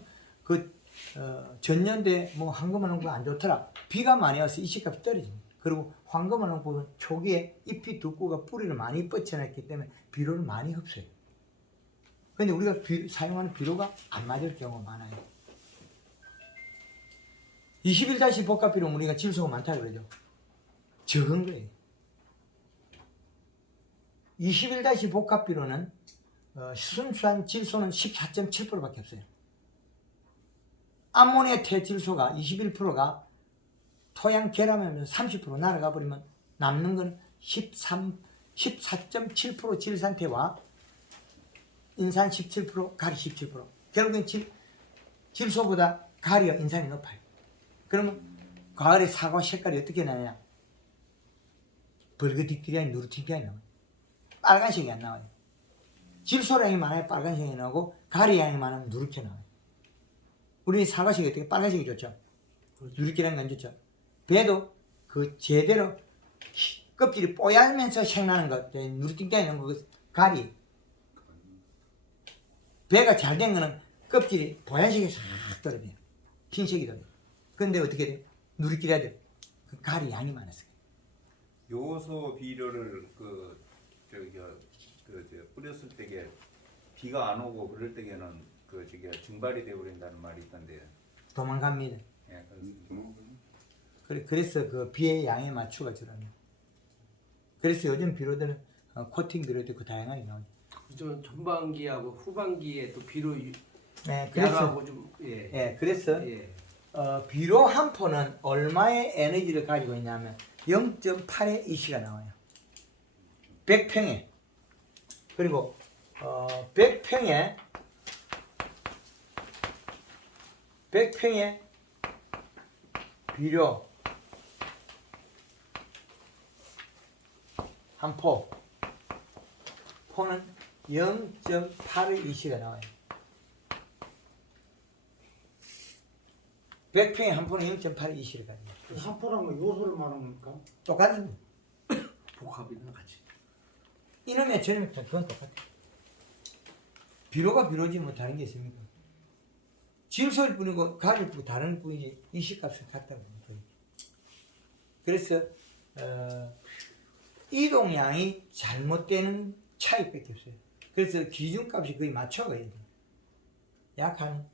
전년대 뭐 황금알농법 안 좋더라. 비가 많이 와서 이식값이 떨어집니다. 그리고 황금알농법은 초기에 잎이 두꺼가 뿌리를 많이 뻗쳐놨기 때문에 비료를 많이 흡수해요. 근데 우리가 사용하는 비료가 안 맞을 경우가 많아요. 21다시 복합비료는 우리가 질소가 많다고 그러죠. 적은 거예요. 21다시 복합비료는 순수한 질소는 14.7%밖에 없어요. 암모니아 태질소가 21%가 토양 결함하면서 30% 날아가 버리면 남는 건 14.7% 질산태와 인산 17%, 가리 17%. 결국엔 질소보다 가리와 인산이 높아요. 그러면 가을에 사과 색깔이 어떻게 나냐? 벌거티끼리 아닌 누르티끼리 나와요. 빨간색이 안 나와요. 질소량이 많아야 빨간색이 나오고 가리량이 많으면 누렇게 나와요. 우리 사과색이 어떻게 빨간색이 좋죠? 누렇게라는 건 좋죠. 배도 그 제대로 껍질이 뽀얗면서 색나는 것, 누르티끼리 있는 거 가리. 배가 잘 된 거는 껍질이 보얀색이 싹 떨어져요. 흰색이 떨어져요. 근데 어떻게 돼요? 누리끼리 해야 돼요. 그 가리 양이 많았어요. 요소 비료를 뿌렸을 때게 비가 안 오고 그럴 때에는 증발이 되어 버린다는 말이 있던데. 도망갑니다. 예, 그래서 그 비의 양에 맞추어 주라는. 그래서 요즘 비료들은 코팅 비료도 있고 다양하게 나오죠. 좀 전반기하고 후반기에 또 비료 네, 그래서 양하고 좀 그래서 비료 한 포는 얼마의 에너지를 가지고 있냐면 0.8의 이시가 나와요. 100평에. 그리고 100평에 비료 한 포는 0.8의 이시가 나와요. 100평에 한 포는 0.8의 이시를 가집니다. 한 포란 거 요소를 말하는 겁니까? 똑같습니다. 복합이나 같이. 이놈의 저놈의 그건 똑같아요. 비료가 비료지 뭐 다른 게 있습니까? 질소일 뿐이고 가리일 뿐이고 다른 뿐이지 이시값은 같다고 봅니다. 그래서 이동량이 잘못되는 차이밖에 없어요. 그래서 기준값이 거의 맞춰가야 돼요. 약한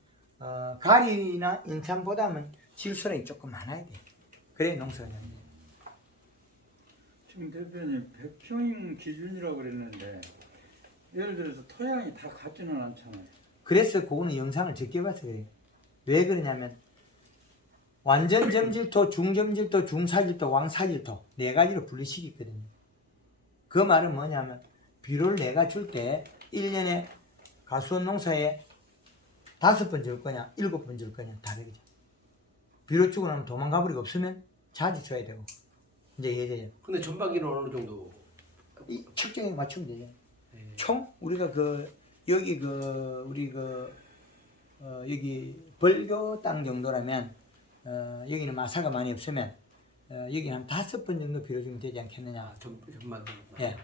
가리나 인산보다는 질소량이 조금 많아야 돼요. 그래야 농사가 잘 돼요. 지금 대표님 100평 기준이라고 그랬는데 예를 들어서 토양이 다 같지는 않잖아요. 그래서 그거는 영상을 적게 봐서 그래요. 왜 그러냐면 완전 점질토, 중점질토, 중사질토, 왕사질토 네 가지로 분리시키 있거든요. 그 말은 뭐냐면 비료를 내가 줄 때 1년에 가수원 농사에 5번 줄 거냐 7번 줄 거냐 다르겠죠. 비료 주고 나면 도망가 버리고 없으면 자주 줘야 되고 이제 이해되죠. 근데 전반기는 어느 정도? 이 측정에 맞추면 되죠. 네. 총 우리가 여기 우리 여기 벌교 땅 정도라면 여기는 마사가 많이 없으면 여기 한 5번 정도 비료 주면 되지 않겠느냐. 아, 전반기. 예.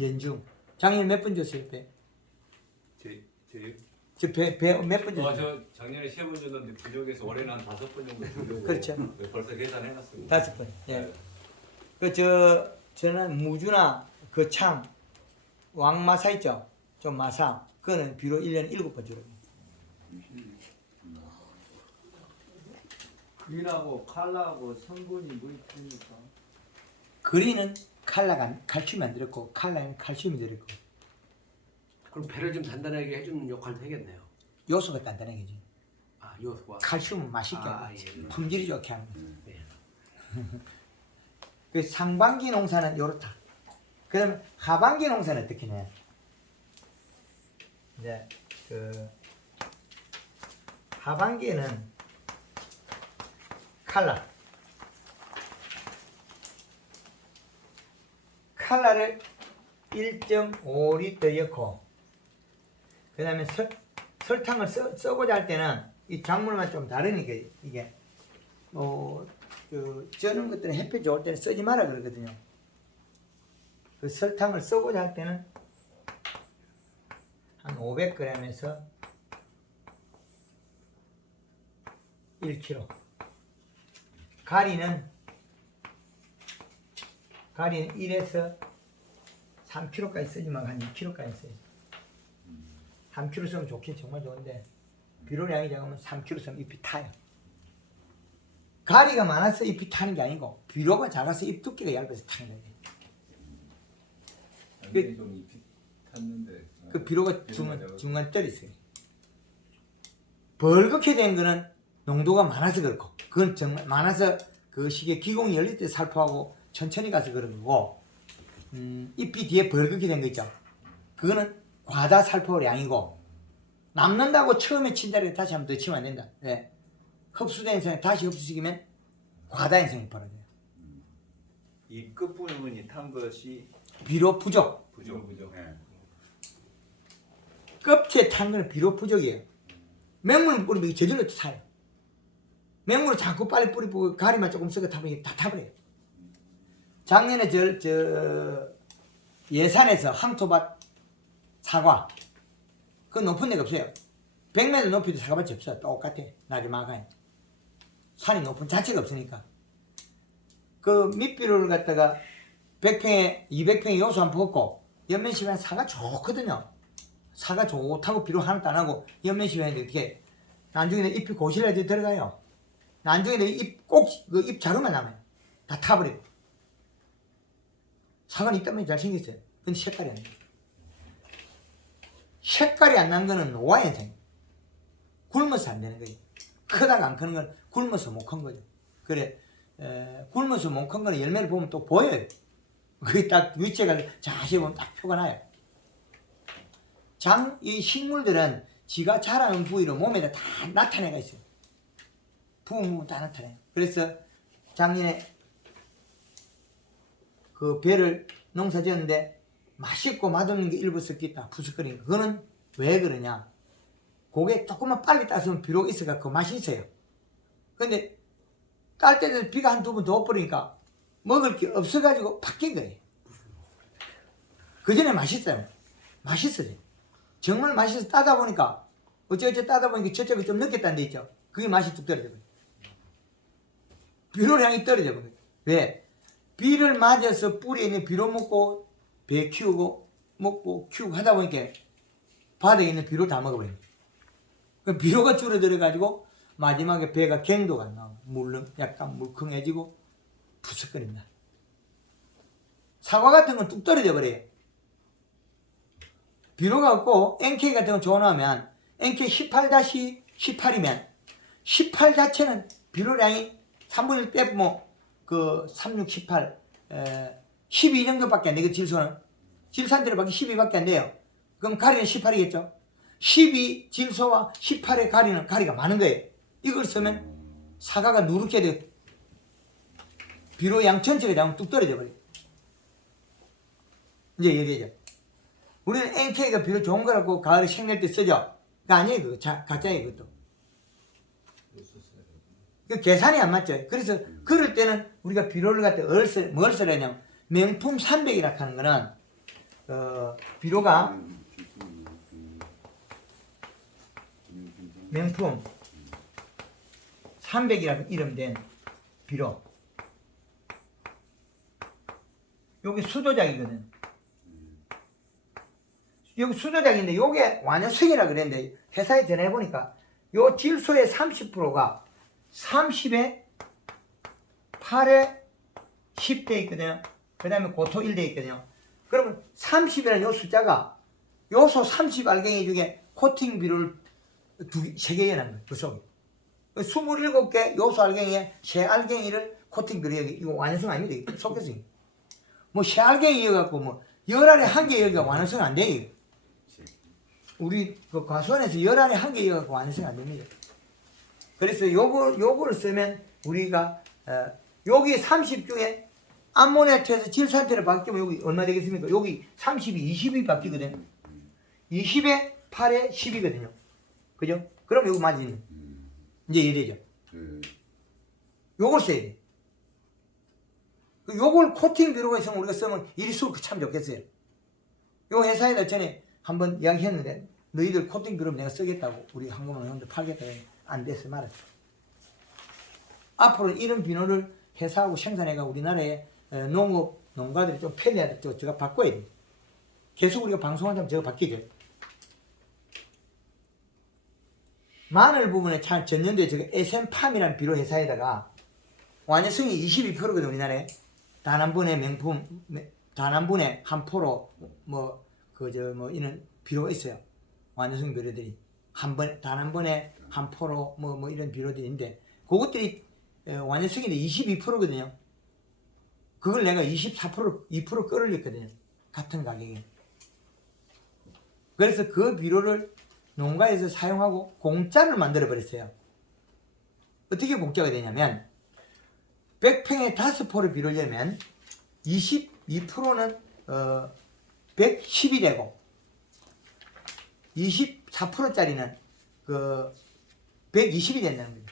연중. 작년에 몇 번 줬어요, 배? 저희 몇 번 줬어요? 저 작년에 3번 줬는데 부족해서 올해는 한 5번 정도 주려고 그렇죠. 벌써 계산해놨습니다. 5번. 예. 저는 무주나 참 왕마사 있죠? 좀 마사. 그거는 비료 1년에 7번 주려고. 그린하고 칼라하고 성분이 뭐 있습니까? 그린은 칼슘이 안 들었고 칼라는 칼슘이 들었고 그럼 배를 좀 단단하게 해주는 역할도 하겠네요. 요소가 단단하게지. 아, 요소가. 칼슘은 맛있게 아, 하고 예. 품질이 좋게 하는 거지. 네. 그 상반기 농사는 요렇다. 그다음에 하반기 농사는 어떻게 해? 이제 하반기에는 칼라를 1.5리터 넣고 그 다음에 설탕을 써고자 할 때는 이 작물만 좀 다르니까 이게 쩌는 것들은 햇빛 좋을 때는 쓰지 마라 그러거든요. 그 설탕을 써고자 할 때는 한 500g에서 1kg. 가리는 1에서 3kg까지 쓰지만 한 2kg까지 써요. 3kg 쓰면 좋긴 정말 좋은데 비료량이 작으면 3kg 쓰면 잎이 타요. 가리가 많아서 잎이 타는 게 아니고 비료가 작아서 잎 두께가 얇아서 타는 거예요. 작년에 좀 잎이 탔는데 그 비료가 중간 떨이 있어요. 벌겋게 된 거는 농도가 많아서 그렇고 그건 정말 많아서 그 시기에 기공이 열릴 때 살포하고 천천히 가서 그런 거고 잎이 뒤에 벌겋게 된 거 있죠. 그거는 과다 살포량이고 남는다고 처음에 친 자리에 다시 한번 더 치면 안 된다. 네. 흡수된 현상이 다시 흡수시키면 과다 현상이 벌어져요. 이 끝부분이 탄 것이 비료 부족. 부족. 네. 껍질에 탄 거는 비료 부족이에요. 맹물을 뿌리면 저절로 타요. 맹물을 자꾸 빨리 뿌리고 가리만 조금 썩어 타면 다 타버려요. 작년에 예산에서 항토밭 사과 그 높은 데가 없어요. 100m 높이도 사과밭이 없어. 똑같아. 나지막아요. 산이 높은 자체가 없으니까. 그 밑비료를 갖다가 100평에 200평에 요소 한 붓고 연면시면 사과 좋거든요. 사과 좋다고 비료 하나도 안 하고 연면시면 이렇게 나중에는 잎이 고실라져 들어가요. 나중에는 잎 자루만 남아요. 다 타버려요. 사과는 잎 잘생겼어요. 근데 색깔이 안 나요. 색깔이 안 난 거는 노화 현상이에요. 굶어서 안 되는 거예요. 크다가 안 크는 건 굶어서 못 큰 거죠. 그래, 굶어서 못 큰 거는 열매를 보면 또 보여요. 그게 딱 위치가 자세히 보면 딱 표가 나요. 이 식물들은 지가 자라는 부위로 몸에다 다 나타내가 있어요. 부분 다 나타내요. 그래서 작년에 그 배를 농사 지었는데 맛있고 맛없는 게 일부 섞였다. 푸석거리는 거. 그거는 왜 그러냐. 그게 조금만 빨리 따서면 비록 있어갖고 맛이 있어요. 근데 딸 때도 비가 한 두 번 더 엎으니까 먹을 게 없어가지고 바뀐 거예요. 그 전에 맛있어요. 맛있어요. 정말 맛있어서 따다 보니까 어쩌 따다 보니까 저쪽에 좀 늦겠다는 데 있죠. 그게 맛이 뚝 떨어져 버려요. 비료량이 떨어져 버려요. 왜? 비를 맞아서 뿌리에 있는 비료 먹고 배 키우고 먹고 키우고 하다 보니까 바닥에 있는 비료 다 먹어버려요. 그 비료가 줄어들어 가지고 마지막에 배가 갱도가 안 나와. 약간 물컹해지고 푸석거린다. 사과 같은 건 뚝 떨어져 버려요. 비료가 없고 NK 같은 거 조합하면 NK 18-18이면 18 자체는 비료량이 3분의 1 빼면 그 36, 18, 12 정도밖에 안 되고 질소는 질산대로밖에 12밖에 안 돼요. 그럼 가리는 18이겠죠. 12 질소와 18의 가리는 가리가 많은 거예요. 이걸 쓰면 사과가 누렇게 되고 비료양 전체가 잡으면 뚝 떨어져 버려요. 이제 얘기하죠. 우리는 NK가 비료 좋은 거라고 가을에 생낼 때 쓰죠. 그거 아니에요. 그거 가짜예요. 그것도. 그 계산이 안 맞죠. 그래서 그럴 때는 우리가 비료를 갖다 뭘 쓰려냐면 명품 300이라 하는 거는 비료가 명품 300이라고 이름된 비료. 여기 수조작이거든. 여기 수조작인데 요게 완효성이라 그랬는데 회사에 전화해보니까 요 질소의 30%가 30에 8에 10돼 있거든요. 그 다음에 고토 1돼 있거든요. 그러면 30이라는 요 숫자가 요소 30 알갱이 중에 코팅 비료를 3개 해놓은 거예요. 그 속에. 27개 요소 알갱이에 새 알갱이를 코팅 비료 여기 이거 완효성 아닙니다. 속효성. 뭐 새 알갱이여갖고 뭐 열알에 1개 여기가 완효성 안 돼요. 우리 그 과수원에서 열알에 1개 여기가 완효성 안 됩니다. 그래서 요거를 쓰면 우리가 여기 30 중에 암모니아트에서 질산태를 바뀌면 여기 얼마 되겠습니까? 여기 30이 20이 바뀌거든요. 20에 8에 10이거든요. 그죠? 그럼 요거 맞지? 이제 이래죠. 요걸 써야 돼. 요걸 코팅 비료가 있으면 우리가 쓰면 일수록 참 좋겠어요. 요 회사에다 전에 한번 이야기했는데 너희들 코팅 비료 내가 쓰겠다고 우리 한국만 형들 팔겠다고 안 돼서 말았어. 앞으로 이런 비료를 회사하고 생산해가 우리나라의 농가들이 좀 편리하게 저거 바꿔야 돼. 계속 우리가 방송하자면 저거 바뀌죠. 마늘 부분에 전년도에 저거 SM팜이라는 비료 회사에다가 완효성이 22%거든 우리나라에. 단 한 번에 명품, 단 한 번에 한 포로 이런 비료가 있어요. 완효성 비료들이 단 한 번에 한 포로 이런 비료들이 있는데 그것들이 완효성인데 22%거든요. 그걸 내가 24% 2% 끌어올렸거든요. 같은 가격에. 그래서 그 비료를 농가에서 사용하고 공짜를 만들어 버렸어요. 어떻게 공짜가 되냐면 100평에 5포를 비료려면 22%는 110이 되고 24%짜리는 120이 된다는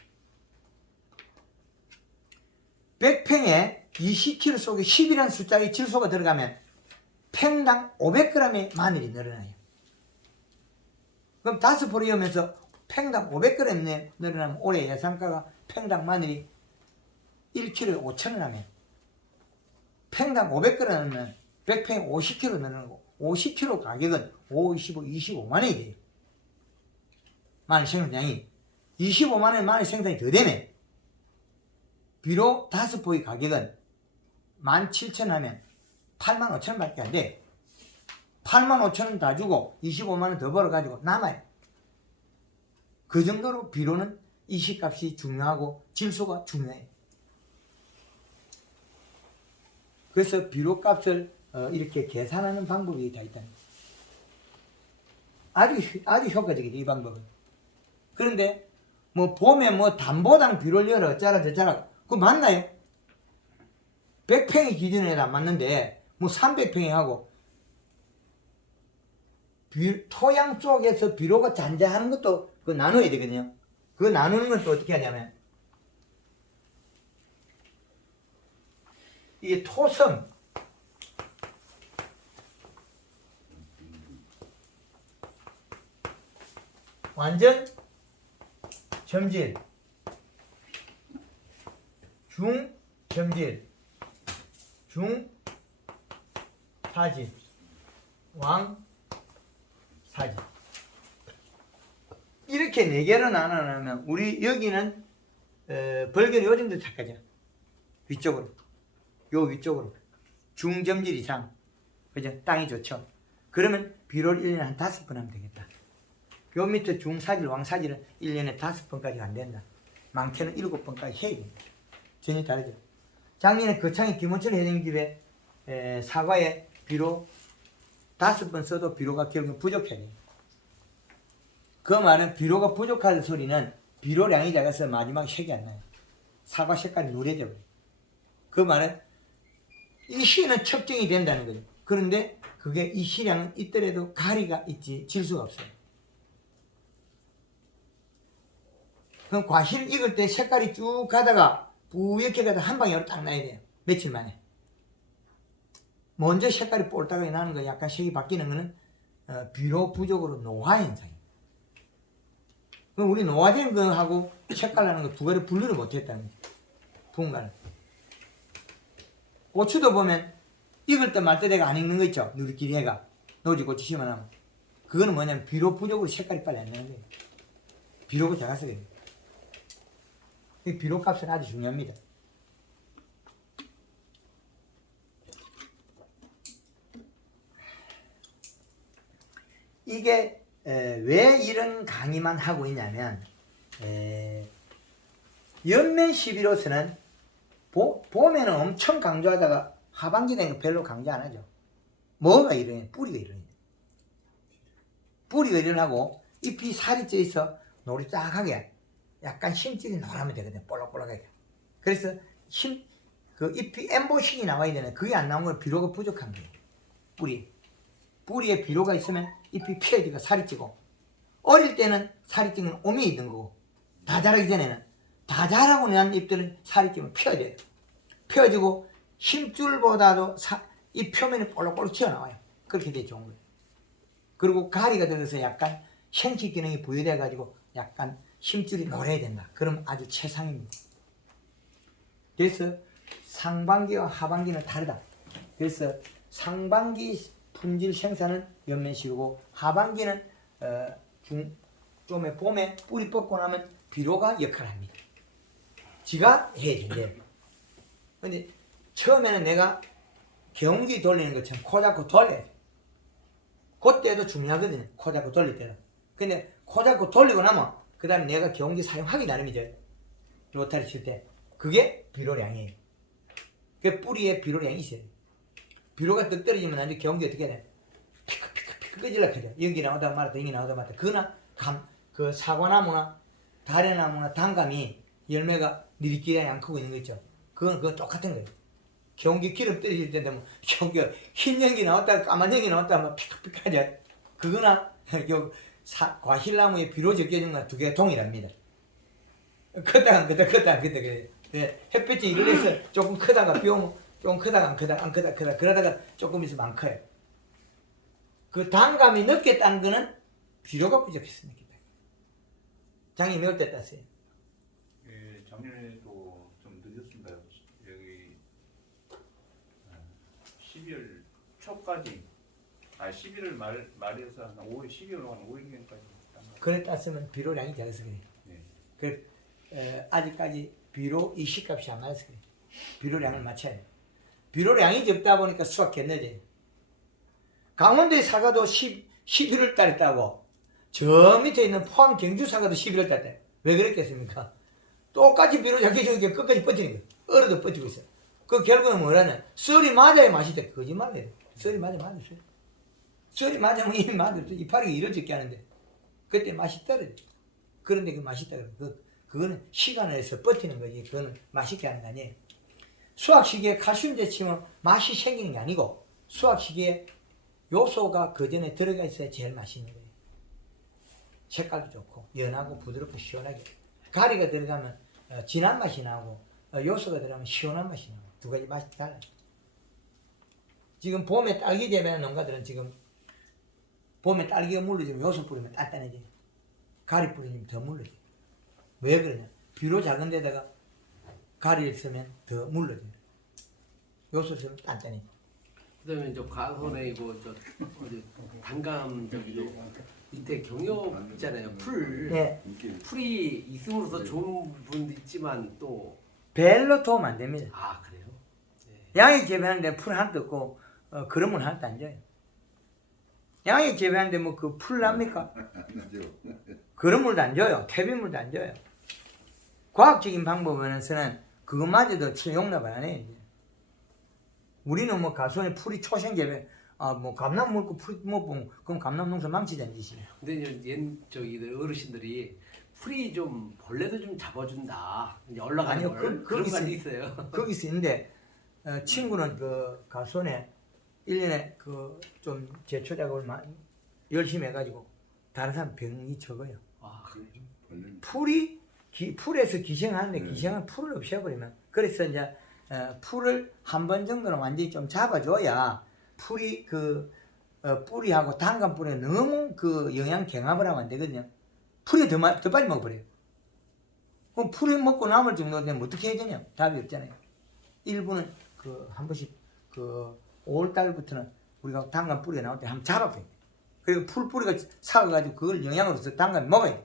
거예요. 100평에 20kg 속에 10이라는 숫자의 질소가 들어가면 팽당 500g의 마늘이 늘어나요. 그럼 5포를 팽당 500g 늘어나면 올해 예상가가 팽당 마늘이 1kg에 5,000원 하면 팽당 500g면 100평에 50kg 늘어나고 50kg 가격은 5, 25, 25만 원이 돼요. 마늘 생산량이 25만 원 마늘 생산이 더 되면 비료 5포의 가격은 17,000원 하면 85,000원 밖에 안 돼. 85,000원 다 주고 25만 원 더 벌어가지고 남아요. 그 정도로 비료는 이식값이 중요하고 질소가 중요해요. 그래서 비료값을 이렇게 계산하는 방법이 다 있다. 아주 효과적이죠, 이 방법은. 그런데 봄에 담보당 비료를 열어 어쩌라 저쩌라 그거 맞나요? 100평이 기준에 안 맞는데 300평이 하고 토양 속에서 비료가 잔재하는 것도 그거 나눠야 되거든요. 그거 나누는 건 또 어떻게 하냐면 이게 토성 완전 점질 중 점질 중 사질 왕 사질 이렇게 4개로 나눠놓으면 우리 여기는 벌교는 요 정도 착하죠. 위쪽으로 요 위쪽으로 중점질 이상. 그죠? 땅이 좋죠. 그러면 비료를 1년에 한 5번 하면 되겠다. 요 밑에 중사질, 왕사질은 1년에 5번까지 안 된다. 많게는 7번까지 해야 됩니다. 전혀 다르죠. 작년에 거창이 김원철 회장님집에 사과에 비료 5번 써도 비료가 결국 부족해야 돼요. 그 말은 비료가 부족하다는 소리는 비료량이 작아서 마지막 색이 안 나요. 사과 색깔이 누래져 버려요. 그 말은 이 시는 측정이 된다는 거죠. 그런데 그게 이 시량은 있더라도 가리가 있지 질 수가 없어요. 그럼 과실을 익을 때 색깔이 쭉 가다가 뿌옇게 가다가 한 방향으로 딱 나야 돼요. 며칠 만에. 먼저 색깔이 뽀얗게 나는 거 약간 색이 바뀌는 거는 비료 부족으로 노화 현상이에요. 그럼 우리 노화된 거하고 색깔 나는 거 두 가지 분류를 못했다는 거죠. 분간을. 고추도 보면 익을 때 말 때 내가 안 익는 거 있죠. 누리끼리 해가 노지 고추 심어놓으면 그거는 뭐냐면 비료 부족으로 색깔이 빨리 안 나는 거예요. 비료가 작아서 그래요. 이 비료 값은 아주 중요합니다. 이게 왜 이런 강의만 하고 있냐면 연면 11호선은 봄에는 엄청 강조하다가 하반기 되니까 별로 강조 안 하죠. 뭐가 일어나요? 뿌리가 일어나요. 뿌리가 일어나고 잎이 살이 쪄있어 노릇짝하게 약간 힘줄이 노라면 되거든요. 볼록볼록하게. 그래서 그 잎이 엠보식이 나와야 되는 그게 안 나온 건 비료가 부족한 거예요. 뿌리에 비료가 있으면 잎이 펴지고 살이 찌고 어릴 때는 살이 찌면 오미 있는 거고 다 자라기 전에는 다 자라고 난 잎들은 살이 찌면 펴져요. 펴지고 힘줄보다도 이 표면이 볼록볼록 튀어나와요. 그렇게 돼 좋은 거예요. 그리고 가리가 들어서 약간 생식 기능이 부여돼 가지고 약간 힘줄이 노래야 된다. 그럼 아주 최상입니다. 그래서 상반기와 하반기는 다르다. 그래서 상반기 품질 생산은 연면식이고 하반기는 봄에 뿌리 뽑고 나면 비료가 역할을 합니다. 지가 해야 된대요. 근데 처음에는 내가 경운기 돌리는 것처럼 코 잡고 돌려야 돼. 그때도 중요하거든요. 코 잡고 돌릴 때는. 근데 코 잡고 돌리고 나면 그 다음에 내가 경운기 사용하기 나름이죠. 로타리 칠 때. 그게 비료량이에요. 그 뿌리에 비료량이 있어요. 비료가 떡 떨어지면 나중에 경운기 어떻게 해야 돼? 피크피크 끄질러 켜져. 여기 나오다 말았다 여기 나오다 말았다. 그거나 그 사과나무나 다래나무나 단감이 열매가 니리끼리 안 크고 있는 거 있죠. 그건 똑같은 거예요. 경운기 기름 떨어질 때 되면 경운기가 흰 연기 나왔다가 까만 연기 나왔다가 막 피크피크 하죠. 그거나 과실나무에 비료 적혀진 건 두 개가 동일합니다. 크다 안 크다 그래. 예, 햇빛이 이래서 조금 크다가 비 오면 조금 크다가 안 크다 그러다가 조금 있으면 안 커요. 그 단감이 늦게 딴 거는 비료가 부족했습니다. 장이 몇 대 땄어요? 예, 작년에도 좀 늦었습니다. 여기 12월 초까지 11월 말에서 한 5월 12월 한 5일경까지 그래 땄으면 비료량이 작아서 그래. 네. 아직까지 비료 이식값이 안 맞아서 그래. 비료량을 맞춰야 돼. 비료량이 적다 보니까 수확이 늦어요. 강원도의 사과도 11월 달에 따고 저 밑에 있는 포항 경주 사과도 11월 달에 따요. 왜 그랬겠습니까? 똑같이 비료 작혀주니까 끝까지 버티는 거예요. 얼어도 버티고 있어. 그 결국은 뭐라냐? 썰이 맞아야 맛있다. 거짓말이에요. 썰이 맞아. 썰이 맞으면 이 맛을 이파리가 이뤄지게 하는데 그때 맛이 떨어져. 그런데 그 맛있다 그래. 그거는 시간을 해서 버티는 거지. 그거는 맛있게 하는 거 아니에요. 수확 시기에 칼슘제 치면 맛이 생기는 게 아니고 수확 시기에 요소가 그 전에 들어가 있어야 제일 맛있는 거예요. 색깔도 좋고 연하고 부드럽고 시원하게. 가리가 들어가면 진한 맛이 나고 요소가 들어가면 시원한 맛이 나고 두 가지 맛이 달라요. 지금 봄에 딸기 재배하는 농가들은 지금 봄에 딸기가 물러지면 요소 뿌리면 단단해져요. 가리 뿌리면 더 물러져요. 왜 그러냐? 비료 작은 데다가 가리를 쓰면 더 물러져요. 요소 쓰면 단단해요. 그다음에 저 과거에 이거 어디 단감 저기도 밑에 경력 있잖아요. 네. 풀이 있음으로써 좋은 분도 있지만 또 별로 도움 안 됩니다. 그래요? 네. 양액 재배하는데 풀 하나도 없고 그런 물 하나도 안 줘요. 양액 재배하는데 뭐 그 풀 납니까? 그런 물도 안 줘요. 퇴비물도 안 줘요. 과학적인 방법에서는 그것마저도 용납을 안 해요. 이제. 우리는 뭐 가수원에 풀이 초생 재배, 뭐 감나무 물고 풀 못 보면 그럼 감나무 농사 망치자는 짓이에요. 근데 이제 저기 어르신들이 풀이 좀 벌레도 좀 잡아준다. 이제 올라가는 아니요, 걸 그런 말이 있어요. 거기서 있는데 친구는 그 가수원에 1년에 그 좀 제초 작업을 열심히 해가지고 다른 사람 병이 적어요. 아 그래요? 풀에서 기생하는데 기생은 풀을 없애버리면 그래서 이제 풀을 한 번 정도는 완전히 좀 잡아줘야 풀이 뿌리하고 단감 뿌리에 너무 그 영양 경합을 하면 안 되거든요. 풀이 더 빨리 먹어버려요. 그럼 풀이 먹고 남을 정도 되면 어떻게 해야 되냐? 답이 없잖아요. 일부는 한 번씩 5월달부터는 우리가 단감 뿌리가 나올 때 한번 잡아봐요. 그리고 풀 뿌리가 삭아가지고 그걸 영양으로서 단감이 먹어요.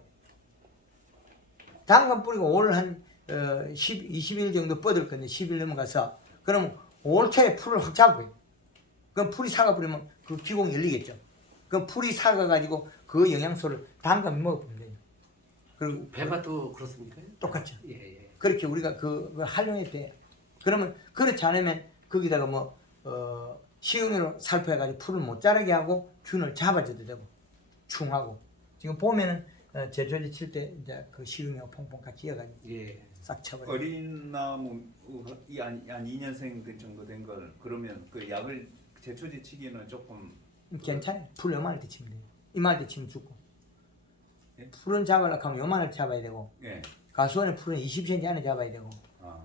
단감 뿌리가 5월 한 20일 정도 뻗을 건데 10일 넘어가서 그럼 5월 초에 풀을 확 잡아요. 그럼 풀이 삭아버리면 그 기공이 열리겠죠. 그럼 풀이 삭아가지고 그 영양소를 단감이 먹어보면 돼요. 그리고 배밭도 그렇습니까? 똑같죠. 예. 그렇게 우리가 그걸 활용해야 돼. 그러면 그렇지 않으면 거기다가 뭐 식용유로 살포해가지고 풀을 못 자라게 하고 균을 잡아줘도 되고 충하고 지금 보면은 제초제 칠 때 이제 그 식용유 퐁퐁 같이 이어가지고 예. 싹 쳐버려. 어린 나무 한 2년생 정도 된 걸 그러면 그 약을 제초제 치기는 조금 괜찮아요. 풀 요만할 때 치면 돼요. 이만할 때 치면 죽고. 예? 풀은 잡으려고 하면 요만할 때 잡아야 되고 예. 가수원에 풀은 20cm 안에 잡아야 되고 아.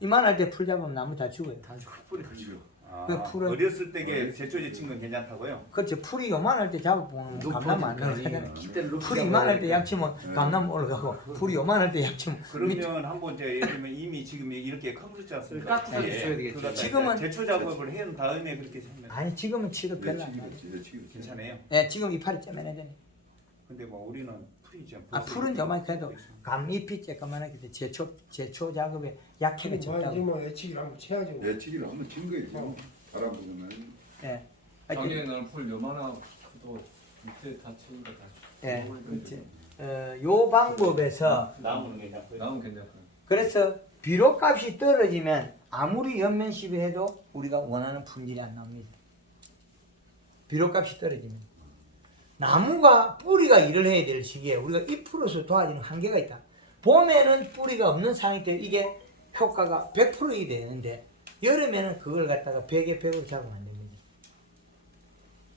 이만할 때 풀 잡으면 나무 다 죽어요. 다 죽을 뿌리가 죽어. 아, 그 풀은- 어렸을 때게 제초제 친 건 괜찮다고요? 그렇죠. 풀이 요만할 때 잡아보면 감나무 안 올라가잖아요. 기대를 풀이 이만할 때 약치면 감나무 올라가고 풀이 요만할 때 약치면 그러면 한번 이제 예를 들면 이미 지금 이렇게 커버렸지 않습니까? 깎아서 주셔야 되겠죠. 그러니까 지금은- 제초 작업을 한 다음에 그렇게 하면 아니 지금은 치료 별로 안 나요. 괜찮아요. 예, 지금 이파리 째매나잖아요. 근데 뭐 우리는 풀이 좀 풀은 요만 그래도 감잎이 쬐까만하기 때문에 제초 작업에 약해가 적다고. 뭐 애치기를 한번 쳐야죠. 예측을 한번 친 거지. 바라보면 예. 작년에 나는 풀 요만하고 밑에 다치니까 다. 예. 그렇지. 요 방법에서 나무는 괜찮고요. 나무 괜찮고. 그래서 비료값이 떨어지면 아무리 연면 시비해도 우리가 원하는 품질이 안 나옵니다. 비료값이 떨어지면 나무가 뿌리가 일을 해야 될 시기에 우리가 잎으로서 도와주는 한계가 있다. 봄에는 뿌리가 없는 상황이 때 이게 효과가 100%이 되는데 여름에는 그걸 갖다가 100에 100으로 잡으면 안 됩니다.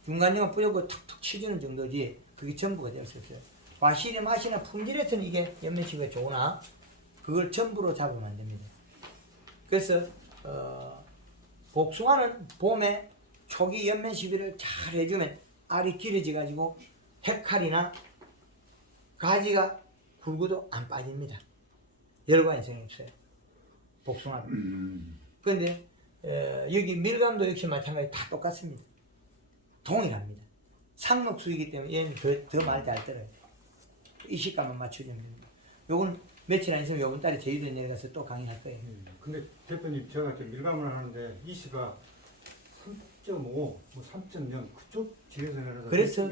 중간중간 뿌려고 툭툭 치주는 정도지 그게 전부가 될 수 없어요. 과실의 맛이나 품질에서는 이게 연면시비가 좋으나 그걸 전부로 잡으면 안 됩니다. 그래서 복숭아는 봄에 초기 연면 시비를 잘 해주면 알이 길어져 가지고 헤칼이나 가지가 굵어도 안 빠집니다. 열과인성이 없어요. 복숭아는. 그런데 여기 밀감도 역시 마찬가지 다 똑같습니다. 동일합니다. 상록수이기 때문에 얘는 더 말 잘 들어야 돼요. 이 식감만 맞춰주면 됩니다. 요건 며칠 안 있으면 요번 달에 제주도에 내려가서 또 강의할 거예요. 근데 대표님 제가 이렇게 밀감을 하는데 이 씨가 3.5, 뭐 3.0 그쪽 지에서 내려서 그래서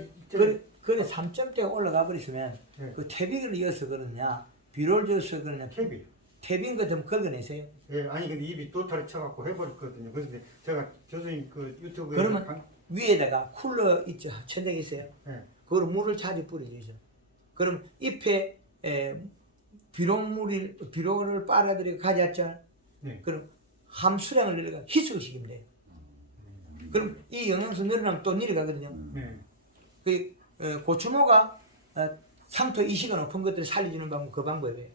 그래 3점대가 올라가 버리시면 네. 그 태빙을 이어서 그러냐 비료를 줘서 그러냐 캡이 태빙 거 좀 긁어내세요. 예 아니 근데 입이 또다리 쳐갖고 해버렸거든요. 그런데 제가 교수님 그 유튜브에 그러면 위에다가 쿨러 있죠. 천장에 있어요. 네. 그걸 물을 자주 뿌려주죠. 그럼 잎에 비료를 빨아들이고 가져왔죠. 네. 그럼 함수량을 내려가 희석을 시키면 돼요. 그럼 이 영양소 늘어나면 또 내려가거든요. 네. 그 고추모가 상토 이식이 높은 것들을 살려주는 방법 그 방법이에요.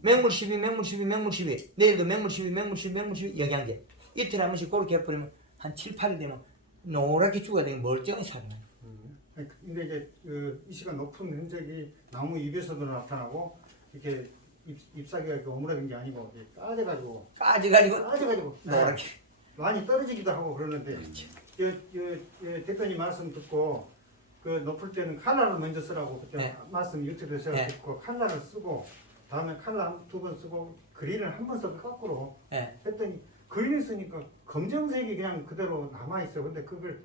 맹물 12, 맹물 12, 맹물 12 내일도 맹물 12, 맹물 12, 맹물 12 영양제 이틀 한 번씩 그렇게 해버리면 한 7, 8일 되면 노랗게 죽어야 되는 멀쩡히 살아나요. 근데 이제 이 씨가 높은 흔적이 나무 잎에서도 나타나고 이렇게 잎사귀가 이렇게 오므라진 게 아니고 이렇게 까져가지고 노랗게 많이 떨어지기도 하고 그러는데 대표님 말씀 듣고 그 높을 때는 칼라를 먼저 쓰라고 그때 네. 말씀 유튜브에서 네. 듣고 칼라를 쓰고 다음에 칼라 2번 쓰고 그린을 한 번 써도 거꾸로 예. 했더니 그림에 쓰니까 검정색이 그냥 그대로 남아 있어. 근데 그걸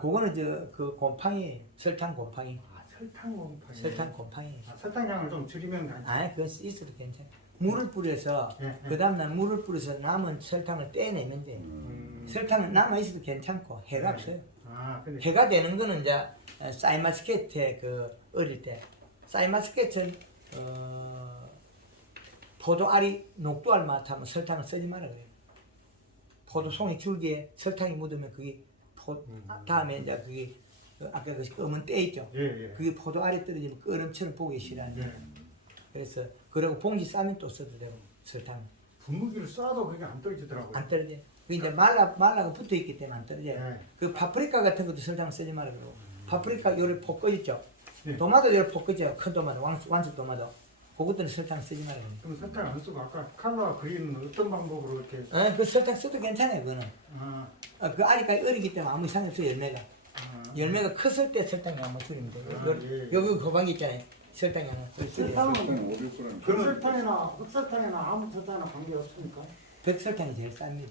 그거는 그 곰팡이, 설탕 곰팡이. 설탕 곰팡이. 설탕 곰팡이. 설탕량을 좀 줄이면 안 아니, 그건 있어도 괜찮아. 물을 뿌려서, 그 다음날 물을 뿌려서 남은 설탕을 떼내면 돼. 설탕은 남아있어도 괜찮고, 해가 없어요. 근데 해가 되는 거는 이제, 사이마스케트에 어릴 때, 사이마스케트는, 포도알이 녹두알 맡으면 설탕을 쓰지 말아야 돼요. 포도송이 줄기에 설탕이 묻으면 그게 다음에 이제 그게 아까 그 검은 때 있죠. 예. 그게 포도알에 떨어지면 끄름처럼 보기 싫어하는데 그래서 그리고 봉지 싸면 또 써도 되고 설탕 분무기를 쏴도 그게 안 떨어지더라고요. 안 떨어져. 그 이제 말라가 붙어 있기 때문에 안 떨어져. 네. 그 파프리카 같은 것도 설탕 쓰지 말고 파프리카 요래 포크 있죠. 네. 도마도 요래 포크 있죠. 큰 도마도 완숙 도마도. 그것들은 설탕 쓰지 말고. 그럼 설탕 안 쓰고 아까 칼라 그리는 어떤 방법으로 이렇게 그 설탕 써도 괜찮아요. 그거는. 그 아직까지 어리기 때문에 아무 이상이 없어요. 열매가 컸을 때 설탕이 한번 줄이면 돼요. 여기 호박이 있잖아요. 설탕이 하나. 설탕은 500g. 별설탕이나 흑설탕이나 아무 설탕이나 관계 없습니까? 백설탕이 제일 쌉니다.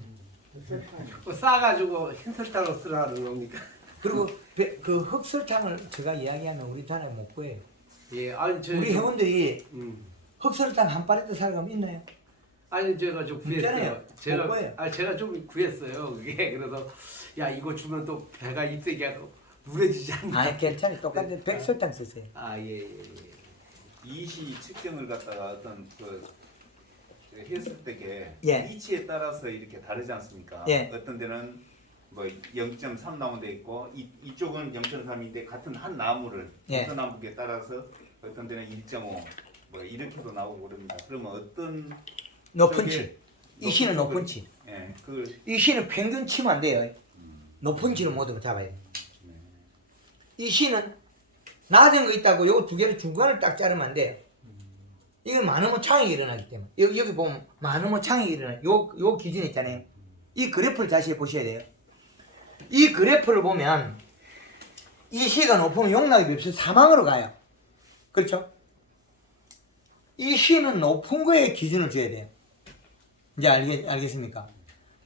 설탕. 싸가지고 흰 설탕을 쓰라는 겁니까? 그리고 그 흑설탕을 제가 이야기하면 우리 단에 못 구해요. 예, 아니 우리 회원들이 음. 흑설탕 한 파레트 사가면 있나요? 아니 제가 좀 있잖아요. 구했어요. 먹어요. 제가 좀 구했어요. 그게 그래서 야 이거 주면 또 배가 입새기하고 누래지지 않나? 아니 괜찮아요. 똑같은 백설탕 쓰세요. 예. 이시 측정을 갖다가 어떤 했을 때게 예. 위치에 따라서 이렇게 다르지 않습니까? 예. 어떤 데는 뭐 0.3 나온 데 있고 이쪽은 0.3인데 같은 한 나무를 예. 동서남북에 따라서 어떤 데는 1.5 뭐 이렇게도 나오고 그럽니다. 그러면 어떤 높은 저게 치. 이 시는 높은 높은 치. 예, 이 시는 평균 치면 안 돼요. 높은 치를 모두 잡아야 돼요. 이 시는 낮은 거 있다고 요 두 개를 중간을 딱 자르면 안 돼요. 이건 많으면 창이 일어나기 때문에. 여기 보면 많으면 창이 일어나요. 요 기준 있잖아요. 이 그래프를 다시 보셔야 돼요. 이 그래프를 보면 이 시가 높으면 용락이 없이 사망으로 가요. 그렇죠? 이 시는 높은 거에 기준을 줘야 돼요. 이제 알겠습니까?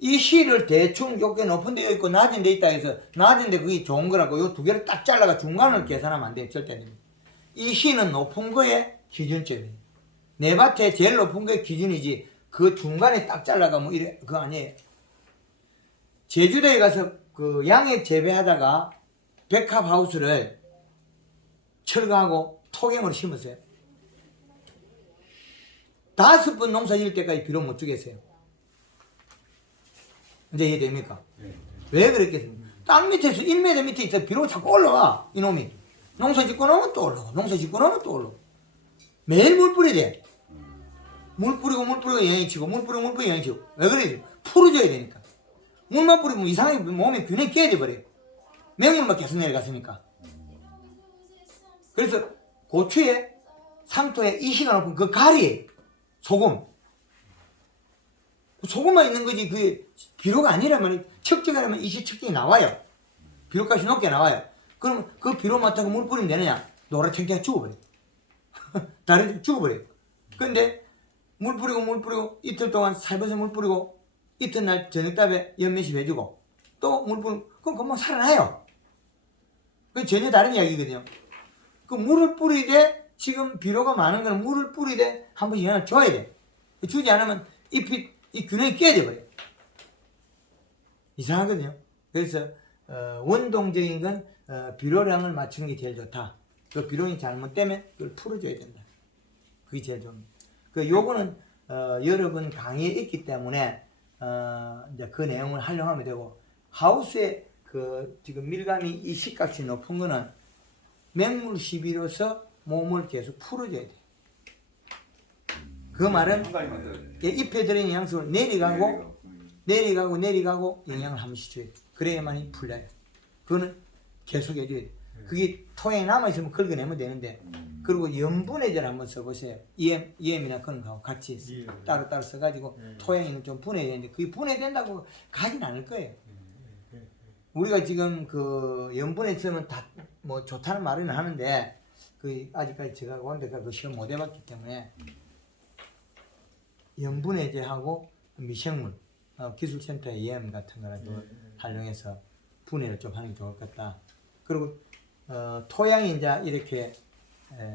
이 시를 대충 요게 높은 데 있고 낮은 데 있다 해서 낮은 데 그게 좋은 거라고 요 두 개를 딱 잘라가 중간을 계산하면 안 돼요. 절대 안 됩니다. 이 시는 높은 거에 기준점이에요. 내 밭에 제일 높은 거에 기준이지 그 중간에 딱 잘라가 뭐 이래 그거 아니에요. 제주도에 가서 그 양액 재배하다가 백합하우스를 철거하고 토경으로 심었어요. 5번 농사 지을 때까지 비료 못 주겠어요. 이제 이해됩니까? 왜 그랬겠습니까? 땅 밑에서 1m 밑에 있어 비료가 자꾸 올라와 이놈이. 농사 짓고 나면 또 올라오고 농사 짓고 나면 또 올라오고 매일 물 뿌려야 돼. 물 뿌리고 영양치고 물 뿌리고 영양치고. 왜 그래요? 풀어줘야 되니까. 물만 뿌리면 이상하게 몸에 균형이 깨져 버려요. 맹물만 계속 내려갔으니까. 그래서 고추에 상토에 이시가 높은 그 가리 소금. 소금만 있는 거지 그게 비료가 아니라면 척정하려면 이시 척정이 나와요. 비료값이 높게 나와요. 그럼 그 비료 맡아서 물 뿌리면 되느냐? 노랗탱탱 죽어버려. 다른 죽어버려요. 근데 물 뿌리고 이틀 동안 살벌서 물 뿌리고 이튿날 저녁답에 연면시 해주고 또 물 뿌리고 그럼 금방 살아나요. 그게 전혀 다른 이야기거든요. 그 물을 뿌리되 지금 비료가 많은 거는 물을 뿌리되 한 번씩 영향을 줘야 돼. 주지 않으면 이 균형이 깨져 버려요. 이상하거든요. 그래서 원동적인 건 비료량을 맞추는 게 제일 좋다. 그 비료량이 잘못되면 그걸 풀어줘야 된다. 그게 제일 좋습니다. 요거는 여러 번 강의에 있기 때문에 이제 그 내용을 활용하면 되고 하우스에 지금 밀감이 이 식값이 높은 거는 맹물 시비로서 몸을 계속 풀어줘야 돼. 그 말은 잎에 들어있는 영양소를 내려가고 영양을 한 번씩 줘야 돼. 그래야만이 풀려요. 그거는 계속 해줘야 돼. 그게 토양에 남아있으면 긁어내면 되는데 그리고 염분해제를 한번 써보세요. EM이나 그런 거하고 같이 따로 써가지고 토양에는 좀 분해야 되는데 그게 분해된다고 가진 않을 거예요. 우리가 지금 그 염분에 쓰면 다 뭐 좋다는 말은 하는데 그 아직까지 제가 원대가 그 시험 못 해봤기 때문에 염분해제하고 미생물 기술센터 EM 같은 거를 좀 활용해서 분해를 좀 하는 게 좋을 것 같다. 그리고 토양이 이제 이렇게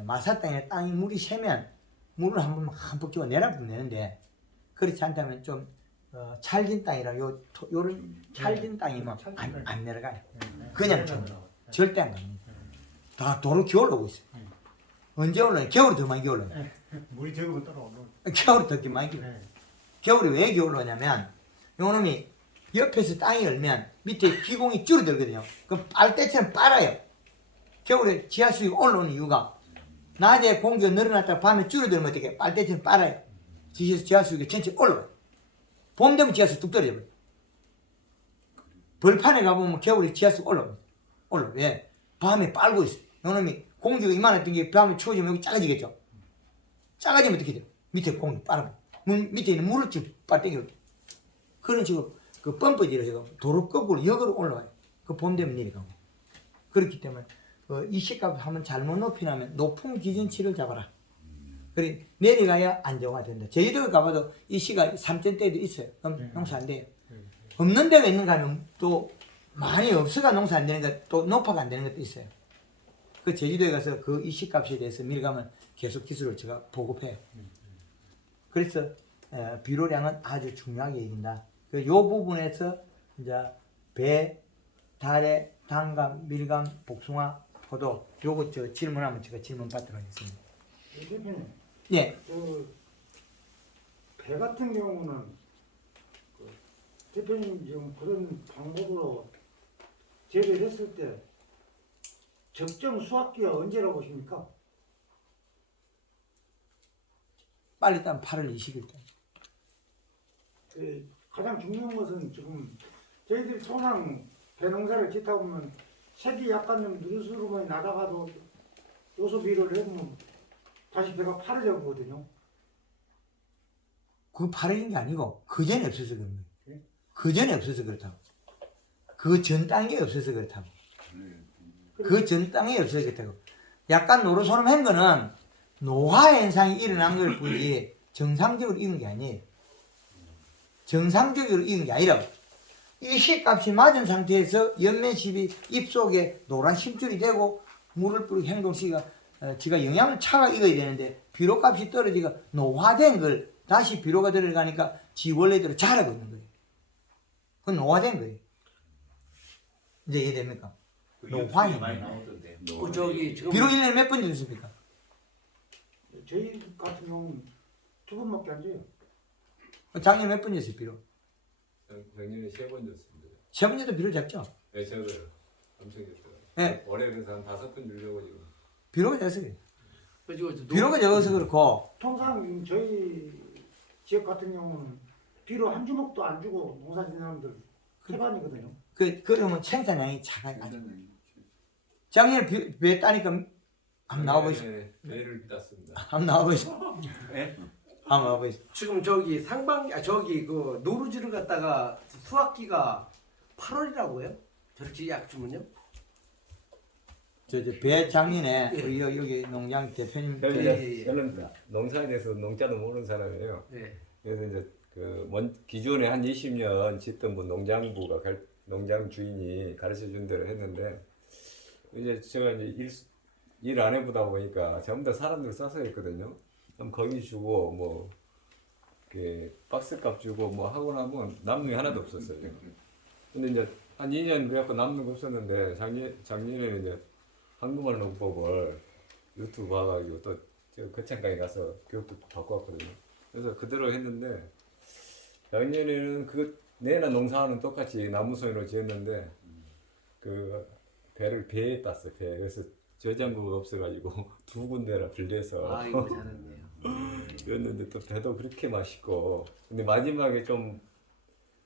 마사 땅에 물이 새면 물을 한번 끼워 내려보면 되는데 그렇지 않다면 좀 찰진 땅이라 요런 찰진 땅이면 안 내려가요. 그냥 절대 안 갑니다. 다 도로 기어오르고 있어요. 언제 올라요? 겨울에 더 많이 기어올라요. 물이 적으면 따라오는. 겨울에 더 많이 기어올라요. 겨울에 왜 기어올라냐면 요놈이 옆에서 땅이 얼면 밑에 기공이 줄어들거든요. 그럼 빨대처럼 빨아요. 겨울에 지하수가 올라오는 이유가 낮에 공기가 늘어났다가 밤에 줄어들면 어떻게 빨대처럼 빨아요. 지하수가 전체 올라와요. 봄 되면 지하수 뚝 떨어져버려요. 벌판에 가보면 겨울에 지하수 올라옵니다. 왜? 밤에 빨고 있어요. 요놈이 공기가 이만했던 게 밤에 추워지면 여기 작아지겠죠. 작아지면 어떻게 돼요? 밑에 공기 빨아요. 밑에 있는 물을 쭉 빨대기로. 그런 식으로 그 펌프질을 도로 거꾸로 역으로 올라와요. 그 봄 되면 내려가고. 그렇기 때문에 이 시값을 한번 잘못 높이면 높은 기준치를 잡아라. 그래 내려가야 안정화된다. 제주도에 가봐도 이 시가 3점대도 있어요. 그럼 농사 안 돼요. 없는 데가 있는가 하면 또 많이 없어가 농사 안 되는 것, 또 높아가 안 되는 것도 있어요. 그 제주도에 가서 그 이 시값에 대해서 미리 가면 계속 기술을 제가 보급해요. 그래서 비료량은 아주 중요하게 이긴다. 그 요 부분에서 이제 배, 다래, 단감, 밀감, 복숭아, 포도 요거 저 질문하면 제가 질문 받도록 하겠습니다. 대표님, 예. 배 같은 경우는 대표님 지금 그런 방법으로 재배를 했을 때 적정 수확기가 언제라고 보십니까? 빨리 따면 8월 20일 때. 가장 중요한 것은 지금 저희들이 토양 배농사를 짓다 보면 색이 약간 좀 누르스름하게 나다가도 요소 비료를 해보면 다시 배가 파래져 보거든요. 그 파래진 게 아니고 그 전에 없어서 그런 거예요. 예? 그 전에 없어서 그렇다고. 그 전 땅에 없어서 그렇다고. 그 전 땅에 없어서 그렇다고. 약간 노릇소름 한 거는 노화 현상이 일어난 걸 뿐이지 정상적으로 익은 게 아니에요. 정상적으로 익은 게 아니라 이 씨값이 맞은 상태에서 연면십이 입속에 노란 심줄이 되고 물을 뿌리고 행동시가 지가 영양을 차가 익어야 되는데 비료값이 떨어지고 노화된 걸 다시 비료가 들어가니까 지 원래대로 자라고 있는 거예요. 그건 노화된 거예요. 이제 이해됩니까? 노화인 많이 거예요. 나오던데. 저기 지금 비료 1년에 몇 번 주셨습니까? 저희 같은 경우는 2번밖에 안 줘요. 작년에 몇 번 줬어요, 비료? 작년에 3번 줬습니다. 3번 줘도 비료 작죠? 네, 저도요. 엄청 줬어요. 네. 올해 그래서 한 5번 주려고 지금. 비료가 작아서 그래요. 그리고 비료가 적어서 그렇고 통상 저희 지역 같은 경우는 비료 한 주먹도 안 주고 농사 짓는 사람들 태반이거든요. 그러면 생산량이 작아요. 작년에 배 따니까 한번 나와보시죠. 네, 배를 땄습니다. 한번 나와보시죠. 예? 한번 나와보시죠. 지금 저기 저기 그 노루지를 갖다가 수확기가 8월이라고요? 저렇게 약 주면요? 배 작년에 예. 우리 여기 농장 대표님 저는 농사에 대해서 농자도 모르는 사람이에요. 네. 그래서 이제 기존에 한 20년 짓던 분 농장부가 농장 주인이 가르쳐 준 대로 했는데 이제 제가 이제 일 안 해보다 보니까 전부 다 사람들 싸서 했거든요. 그럼 거기 주고 뭐 박스값 주고 뭐 하고 나면 남는 게 하나도 없었어요. 근데 이제 한 2년 그래갖고 남는 거 없었는데 작년에 이제 한국말 농법을 유튜브 봐가지고 또 제가 거창가에 가서 교육도 받고 왔거든요. 그래서 그대로 했는데 작년에는 내나 농사하는 똑같이 나무소인으로 지었는데 그 배에 땄어요. 그래서 저장고가 없어가지고 2군데라 빌려서 아 이거 잘했네요. 그랬는데 또 배도 그렇게 맛있고 근데 마지막에 좀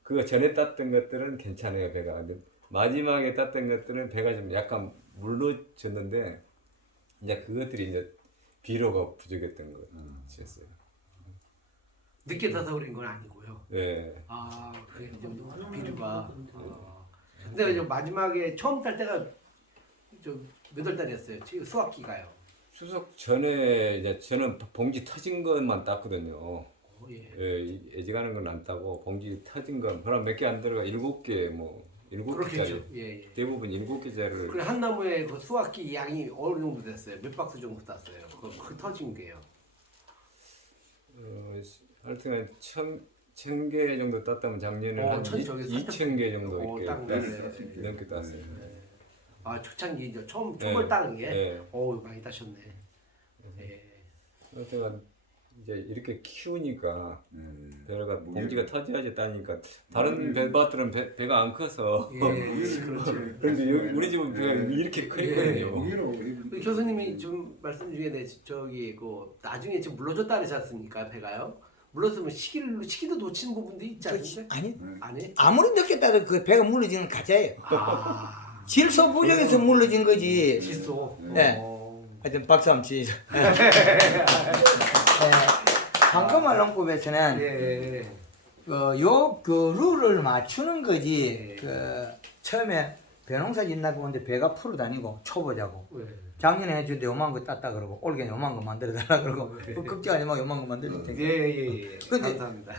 그거 전에 땄던 것들은 괜찮아요. 배가 근데 마지막에 땄던 것들은 배가 좀 약간 물러졌는데 이제 그것들이 이제 비료가 부족했던 거였어요. 늦게 타서 그런 건 아니고요. 네. 아 그게 좀 비료가. 근데 이제 마지막에 처음 딸 때가 좀 몇 월 달이었어요? 지금 수확기가요. 추석 전에 이제 저는 봉지 터진 것만 땄거든요. 예. 예, 애지가는 건 안 따고 봉지 터진 건 그럼 몇 개 안 들어가 7개 뭐 7개짜리 그렇겠죠. 예, 예. 대부분 7개짜리를 그래 한 나무에 그 수확기 양이 어느 정도 됐어요? 몇 박스 정도 땄어요? 그 터진 게요. 하여튼 1,000개 정도 땄다면 작년에 한 저기 2,000개 정도 이렇게 딱 넘게 땄어요. 아 초창기 이제 처음 예. 초벌 따는 게, 예. 많이 따셨네. 예. 하여튼 이제 이렇게 키우니까 음. 배가 무게를- 봉지가 터져야지 따니까 다른 배밭들은 배가 안 커서 예, 그렇죠. 그런데 우리 집은 배가 이렇게 크거든요. 무게로 우리 교수님이 좀 말씀 중에 저기 그 나중에 지금 물러줬다 그러지 않습니까 배가요? 물렀으면 시기도 놓친 부분도 있지 않습니까? 아니 아니? 아무리 늦게 따도 그 배가 물러지는 건 가짜예요. 아 질소 부족해서 물러진 거지. 질소. 네. 하여튼 박수 한번 치죠. 황금알 농법에서는 예. 그 룰을 맞추는 거지. 예. 그 처음에 배농사 짓나고 근데 배가 풀어 다니고 초보자고. 예. 작년에 해주는데 요만 거 땄다 그러고 올해 요만 거 만들어 달라 그러고 그 걱정 안 해봐 요만 거 만들 테니까. 예. 근데 감사합니다.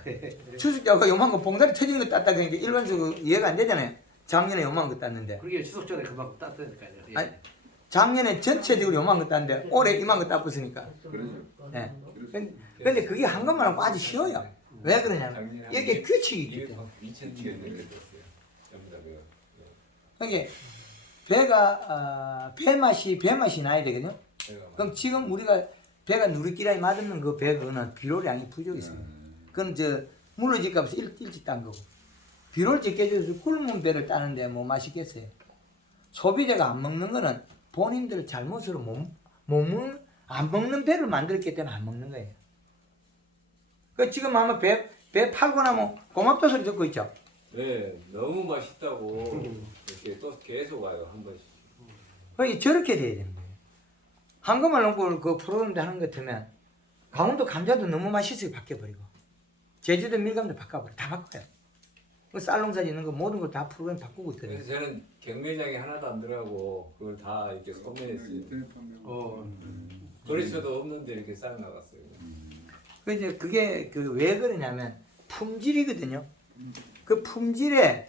추석자가 요만 거 봉다리 터지는 거 땄다 그러니까 일반적으로 이해가 안 되잖아요. 작년에 요만 거 땄는데. 그게 추석 전에 그만큼 땄다니까요. 예. 아니, 작년에 전체적으로 요만 거 땄는데 올해 이만 거 따봤으니까. 그러죠. 예. 근데 그게 한것만하고 아주 쉬워요. 왜 그러냐면 이게 규칙이 있기 때문에. 2,000개 넘게 땄어요. 전부 다 배가. 이게 배가 배맛이 나야 되거든요. 그럼 지금 우리가 배가 누리끼리 맛없는 그 배는 비료량이 부족해서요. 그건 물러질 값에서 일찍 딴 거고. 비료를 적게 줘서 굶은 배를 따는데 뭐 맛있겠어요. 소비자가 안 먹는 거는 본인들 잘못으로 안 먹는 배를 만들었기 때문에 안 먹는 거예요. 그 지금 아마 배 팔고 나면 고맙다 소리 듣고 있죠. 네, 너무 맛있다고 이렇게 또 계속 와요 한 번씩. 그러니까 저렇게 돼야 되는 거예요. 한금알 농법을 그 프로그램 하는 것 같으면 강원도 감자도 너무 맛있어요 바뀌어버리고 제주도 밀감도 바꿔버려 다 바꿔요. 그 쌀농사 짓는 거 모든 걸 다 프로그램 바꾸고 있거든요. 그래서 저는 경매장에 하나도 안 들어가고 그걸 다 이렇게 소매했어요. 인터넷 판매. 거리수도 없는데 이렇게 싹 나갔어요. 그 이제 그게 왜 그러냐면 품질이거든요. 그 품질의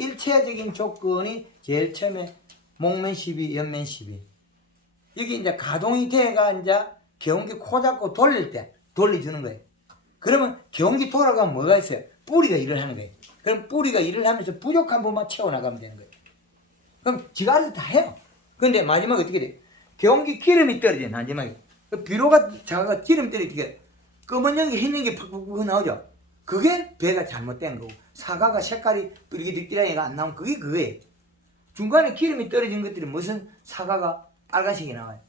일체적인 조건이 제일 처음에 목면 시비, 옆면 시비. 여기 이제 가동이 돼가 이제 경운기 코 잡고 돌릴 때 돌려주는 거예요. 그러면 경운기 돌아가면 뭐가 있어요? 뿌리가 일을 하는 거예요. 그럼 뿌리가 일을 하면서 부족한 부분만 채워나가면 되는 거예요. 그럼 지가 알아서 다 해요. 근데 마지막에 어떻게 돼요? 경운기 기름이 떨어져요, 마지막에. 비료가 자가 기름 떨어지게 검은 연기 흰 연기 팍팍팍 나오죠. 그게 배가 잘못된 거고 사과가 색깔이 삐리기리기라니가 안 나오면 그게 그거예요. 중간에 기름이 떨어진 것들이 무슨 사과가 빨간색이 나와요.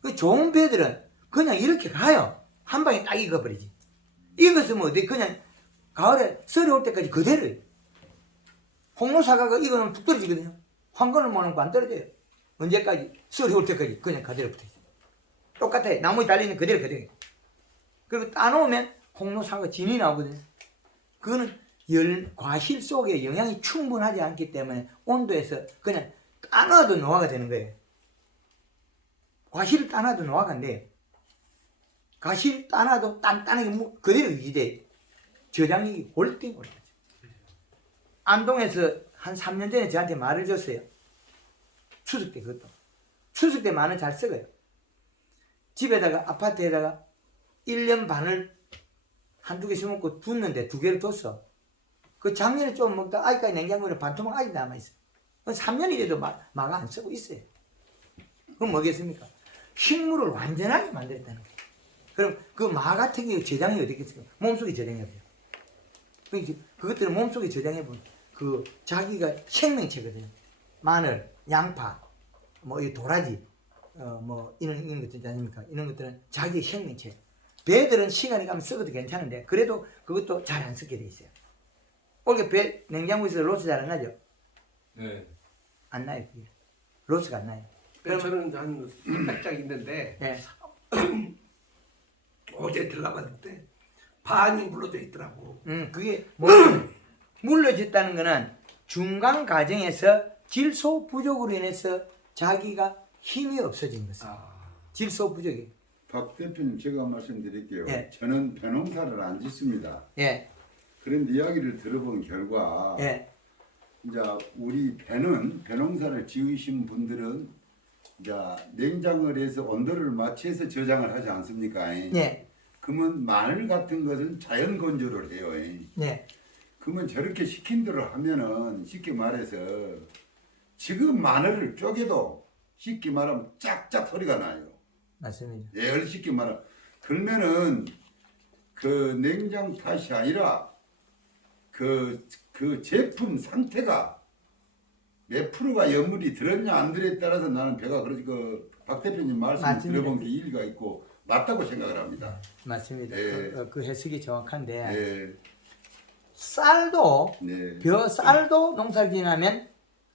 그 좋은 배들은 그냥 이렇게 가요. 한 방에 딱 익어버리지. 익었으면 어디 그냥 가을에 썰이 올 때까지 그대로예요. 홍로 사과가 익으면 뚝 떨어지거든요. 황건을 모는 거 안 떨어져요. 언제까지? 썰이 올 때까지 그냥 그대로 붙어있어요. 똑같아요. 나무에 달리는 그대로. 그리고 따놓으면 홍로 사과 진이 나오거든요. 그거는 과실 속에 영양이 충분하지 않기 때문에 온도에서 그냥 따놔도 노화가 되는 거예요. 과실을 따놔도 노화가 안 돼요. 과실 따놔도 단단하게 그대로 유지돼요. 저장이 골때고리 하죠. 안동에서 한 3년 전에 저한테 말을 줬어요. 추석 때 그것도. 추석 때 마늘 잘 썩어요. 집에다가 아파트에다가 1년 반을 한두 개 심었고 뒀는데 2개를 뒀어. 그 작년에 좀 먹다 아직까지 냉장고에 반토막 아직 남아있어. 3년이 돼도 마가 안 쓰고 있어요. 그럼 뭐겠습니까? 식물을 완전하게 만들었다는 거예요. 그럼 그 마 같은 게 저장이 어디 있겠습니까? 몸속에 저장해야 돼요. 그것들을 몸속에 저장해보면 그 자기가 생명체거든요. 마늘, 양파, 뭐 이 도라지, 뭐 이런 것들 있지 않습니까? 이런 것들은 자기의 생명체. 배들은 시간이 가면 썩어도 괜찮은데 그래도 그것도 잘 안 썩게 돼 있어요. 올게 배 냉장고에서 로스 잘 안 나죠? 네. 안 나요. 그게. 로스가 안 나요. 저는 한 300장 있는데 네. 어제 들어가봤는데 반이 물러져 있더라고. 그게 물러졌다는 거는 중간 과정에서 질소 부족으로 인해서 자기가 힘이 없어진 것이에요. 질소 부족이. 박 대표님 제가 말씀드릴게요. 예. 저는 벼농사를 안 짓습니다. 예, 그런데 이야기를 들어본 결과 예, 이제 우리 벼농사를 지으신 분들은 이제 냉장을 해서 온도를 맞춰서 저장을 하지 않습니까? 예, 그러면 마늘 같은 것은 자연 건조를 해요. 예, 그러면 저렇게 시킨 대로 하면은 쉽게 말해서 지금 마늘을 쪼개도 쉽게 말하면 짝짝 소리가 나요. 맞습니다. 예, 쉽게 말하면 그러면은 그 냉장 탓이 아니라 그 제품 상태가 몇 프로가 염물이 들었냐 안 들었냐에 따라서 나는 배가 그러지 박 대표님 말씀을 맞습니다. 들어본 게 일리가 있고 맞다고 생각을 합니다. 맞습니다. 예. 그 해석이 정확한데 예, 쌀도 네, 쌀도 농사를 지나면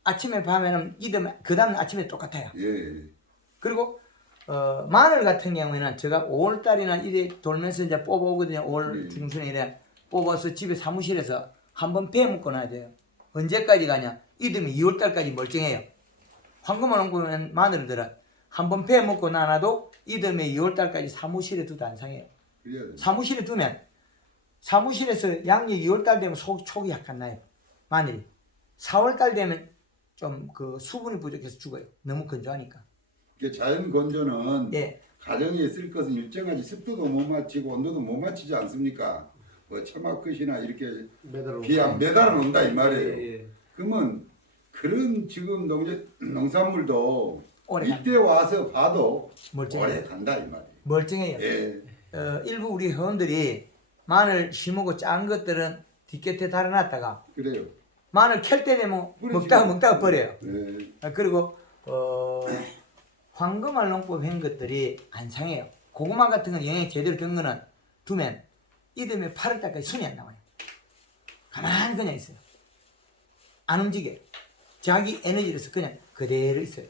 아침에 밤에는 이듬 그 다음 아침에 똑같아요. 예, 그리고 마늘 같은 경우에는 제가 5월달이나 이래 돌면서 이제 뽑아오거든요. 5월 네. 중순에 이래 뽑아서 집에 사무실에서 한번 빼먹고 놔야 돼요. 언제까지 가냐? 이듬이 2월달까지 멀쩡해요. 황금을 옮기면 마늘들은 한번 빼먹고 나놔도 이듬해 2월달까지 사무실에 두도 안 상해요. 그래야 돼. 사무실에 두면 사무실에서 양력이 2월달 되면 촉이 약간 나요. 마늘이. 4월달 되면 좀 그 수분이 부족해서 죽어요. 너무 건조하니까. 그 자연 건조는 예. 가정에 쓸 것은 일정하지 습도도 못 맞추고 온도도 못 맞추지 않습니까? 뭐 처마끝이나 이렇게 비양 매달아 놓는다 이 말이에요. 예. 그러면 그런 지금 농산물도 오래 이때 와서 봐도 멀쩡해요. 오래 간다 이 말이에요. 멀쩡해요. 예, 일부 우리 회원들이 마늘 심고 짠 것들은 뒷곁에 달아놨다가 그래요. 마늘 캘 때 되면 뿌리지. 먹다가 버려요. 예, 그리고 황금알 농법 한 것들이 안 상해요. 고구마 같은 건 영양이 제대로 된 거는 두면 이듬해 8월달까지 순이 안 나와요. 가만히 그냥 있어요. 안 움직여요. 자기 에너지로서 그냥 그대로 있어요.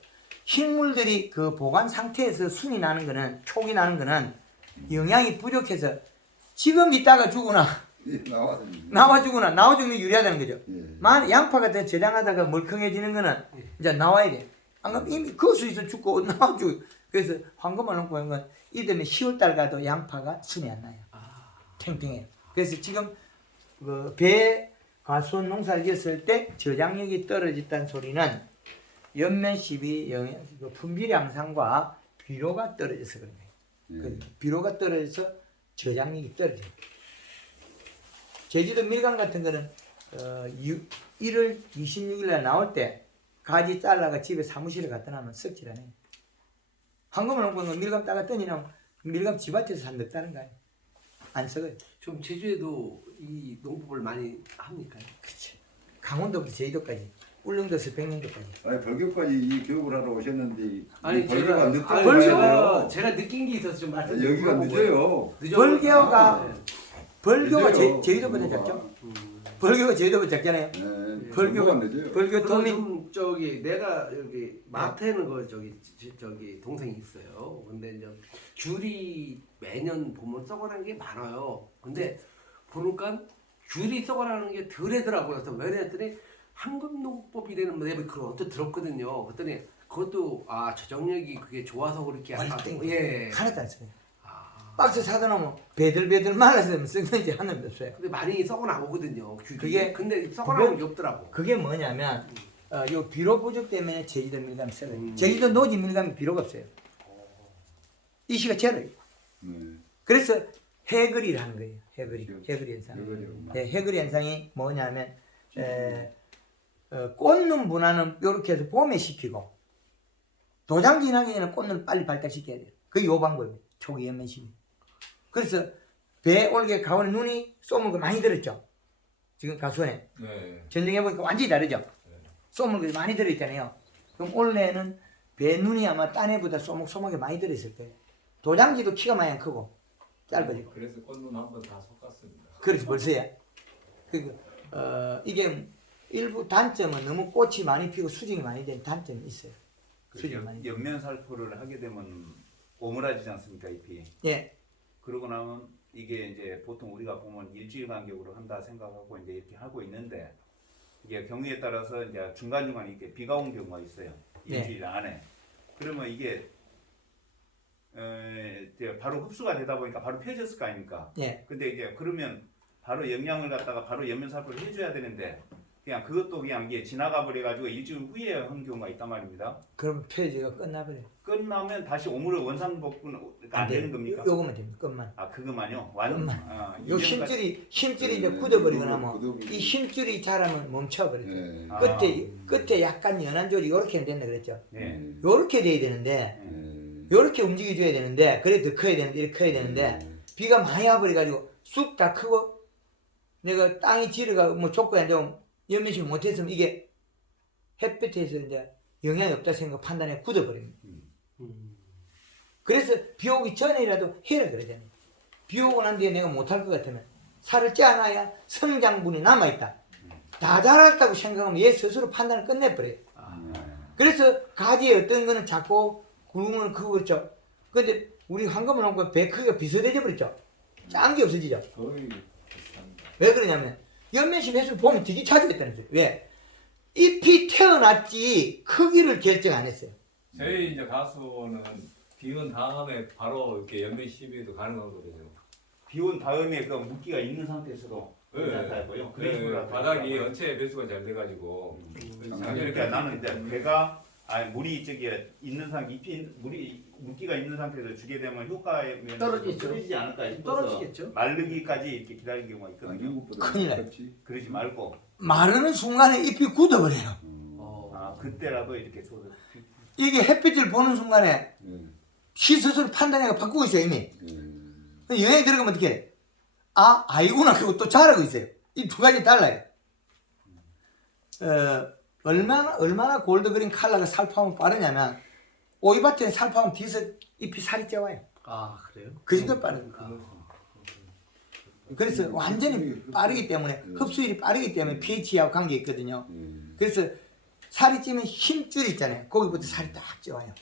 식물들이 그 보관 상태에서 순이 나는 거는 촉이 나는 거는 영양이 부족해서 지금 있다가 죽으나 예, 나와서 나와 죽으나 나와 죽는 게 유리하다는 거죠. 예. 양파 같은 저장하다가 멀컹해지는 거는 이제 나와야 돼. 안 그러면 이미 거수 있어 죽고 나와 죽고. 그래서 황금알 농법 한 건 이듬해 10월달 가도 양파가 순이 안 나요. 탱탱해요. 그래서 지금 그 배 과수원 농사를 지었을 때 저장력이 떨어졌다는 소리는 연면 시비 그 품질 양상과 비료가 떨어져서 그런 거예요. 그 비료가 떨어져서 저장력이 떨어져요. 제주도 밀감 같은 거는 1월 26일 날 나올 때 가지 잘라가 집에 사무실에 갖다 놔면 썩질 않아요. 황금을 놓고 밀감 따가 떠니면 밀감 집앞에서 산다는 거예요. 안 썩어요. 좀 제주에도 이 농법을 많이 합니까? 그치. 강원도부터 제주도까지, 울릉도에서 백령도까지. 아니 벌교까지 이 교육을 하러 오셨는데 아니 벌교가 제가 늦다고 벌교가 제가 느낀 게 있어서 좀 말씀 여기가 늦어요. 벌교가 벌교가 늦어요. 제주도보다 벌교가. 작죠? 벌교가 제주도보다 작잖아요. 네, 벌교가 늦어요. 벌교 그럼 도민 좀 저기 내가 여기 마태는 거 저기 동생이 있어요. 근데 이제 귤이 매년 보면 썩어나는 게 많아요. 근데 보니까 귤이 썩어나는 게 덜하더라고요. 그래서 왜 그랬더니 황금농법이라는 내가 그런 것도 들었거든요. 그랬더니 그것도 저정력이 그게 좋아서 그렇게 월등히 예. 하나도 안 써요. 박스 사다 놓으면 배들배들 말라서 썩는지 하나도 없어요. 근데 많이 썩어 나오거든요. 귤이. 그게- 근데 썩어 나오는 게 없더라고. 그게 뭐냐면 요 비료 부족 때문에 제주도 밀감이 썩어요. 음. 제주도 노지 밀감이 비료가 없어요. 이시가 제로예요. 네. 그래서 해거리라는 거예요. 해거리 현상. 해거리요. 해거리 현상이 뭐냐면 꽃눈 분화는 이렇게 해서 봄에 시키고 도장기 나기 전에 꽃눈을 빨리 발달시켜야 돼요. 그게 요 방법이에요. 초기 연면시비. 그래서 배 올게 가오는 눈이 쏘물 거 많이 들었죠. 지금 가수원에 네. 전쟁해보니까 완전히 다르죠. 쏘물 거 많이 들어있잖아요. 그럼 올해는 배 눈이 아마 딴 해보다 쏘목쏘목이 많이 들어있을 거예요. 도장지도 키가 많이 크고 짧아지고. 그래서 꽃눈 한번 다 섞었습니다. 그래서 벌써야. 그리고 이게 일부 단점은 너무 꽃이 많이 피고 수정이 많이 된 단점이 있어요. 수정이 많이. 옆면 살포를 하게 되면 오므라지지 않습니까 잎이? 예. 그러고 나면 이게 이제 보통 우리가 보면 일주일 간격으로 한다 생각하고 이제 이렇게 하고 있는데 이게 경우에 따라서 이제 중간중간 이렇게 비가 온 경우가 있어요. 일주일 안에. 그러면 이게 이제 바로 흡수가 되다 보니까 바로 펴졌을 거 아닙니까? 예. 근데 이제 그러면 바로 영양을 갖다가 바로 연면 살포를 해줘야 되는데 그냥 그것도 그냥 이게 지나가 버려가지고 일주일 후에 한 경우가 있단 말입니다. 그럼 폐지가 끝나버려요. 끝나면 다시 오물을 원상복구가 안 되는 겁니까? 요거만 됩니다. 끝만. 아 그것만요? 끝만. 아, 요 이전까지- 힘줄이 이제 네, 굳어버리거나 뭐 굳어버리고. 이 힘줄이 자라면 멈춰버리죠. 예. 아. 끝에 약간 연한 줄이 요렇게 된다 그랬죠. 네. 요렇게 돼야 되는데 요렇게 움직여줘야 되는데 그래 더 커야 되는데 이렇게 커야 되는데 비가 많이 와버려가지고 쑥 다 크고 내가 땅이 지르가 뭐 조건이 안 되면 연면식 못했으면 이게 햇볕에서 이제 영향이 없다 생각 판단해 굳어버립니다. 그래서 비 오기 전에라도 해라 그러잖아요. 비 오고 난 뒤에 내가 못할 것 같으면 살을 쪄놔야 성장분이 남아있다. 다 자랐다고 생각하면 얘 스스로 판단을 끝내버려요. 그래서 가지에 어떤 거는 작고 굵은 크고 그렇죠. 근데 우리 황금을 놓고 배 크기가 비슷해져 버렸죠. 짠 게 없어지죠. 거의 비슷합니다. 왜 그러냐면 연면식 해수를 보면 되게 차지했다는 거예요. 왜? 잎이 태어났지 크기를 결정 안 했어요. 저희 이제 가수는 비온 다음에 바로 이렇게 연면 시비에도 가능하거든요. 비온 다음에 그 물기가 있는 상태에서도 네. 괜찮다고요? 그런 네, 식으로 바닥이 하더라고요. 연체 배수가 잘 돼가지고 작년에 그러니까 나는 이제 배가 물이 저기 있는 상 잎이 물기가 있는 상태에서 주게 되면 효과에 떨어지죠. 떨어지지 않을까 싶어서 떨어지겠죠. 마르기까지 이렇게 기다리는 경우가 있거든요. 큰일 나요. 그러지 말고 마르는 순간에 잎이 굳어버려요. 그때라도 이렇게 줘서 이게 햇빛을 보는 순간에 시 스스로 판단해가 바꾸고 있어요 이미. 영향이 들어가면 어떻게 해? 아 아이구나 그리고 또 자라고 있어요. 이 두 가지 달라요. 얼마나 골드그린 컬러가 살포하면 빠르냐면 오이밭에 살포하면 뒤에서 잎이 살이 쪄와요. 아 그래요? 그 정도 빠릅니다. 그래서 완전히 빠르기 때문에 흡수율이 빠르기 때문에 pH하고 관계 있거든요. 그래서 살이 찌면 힘줄 있잖아요. 거기부터 살이 딱 쪄와요.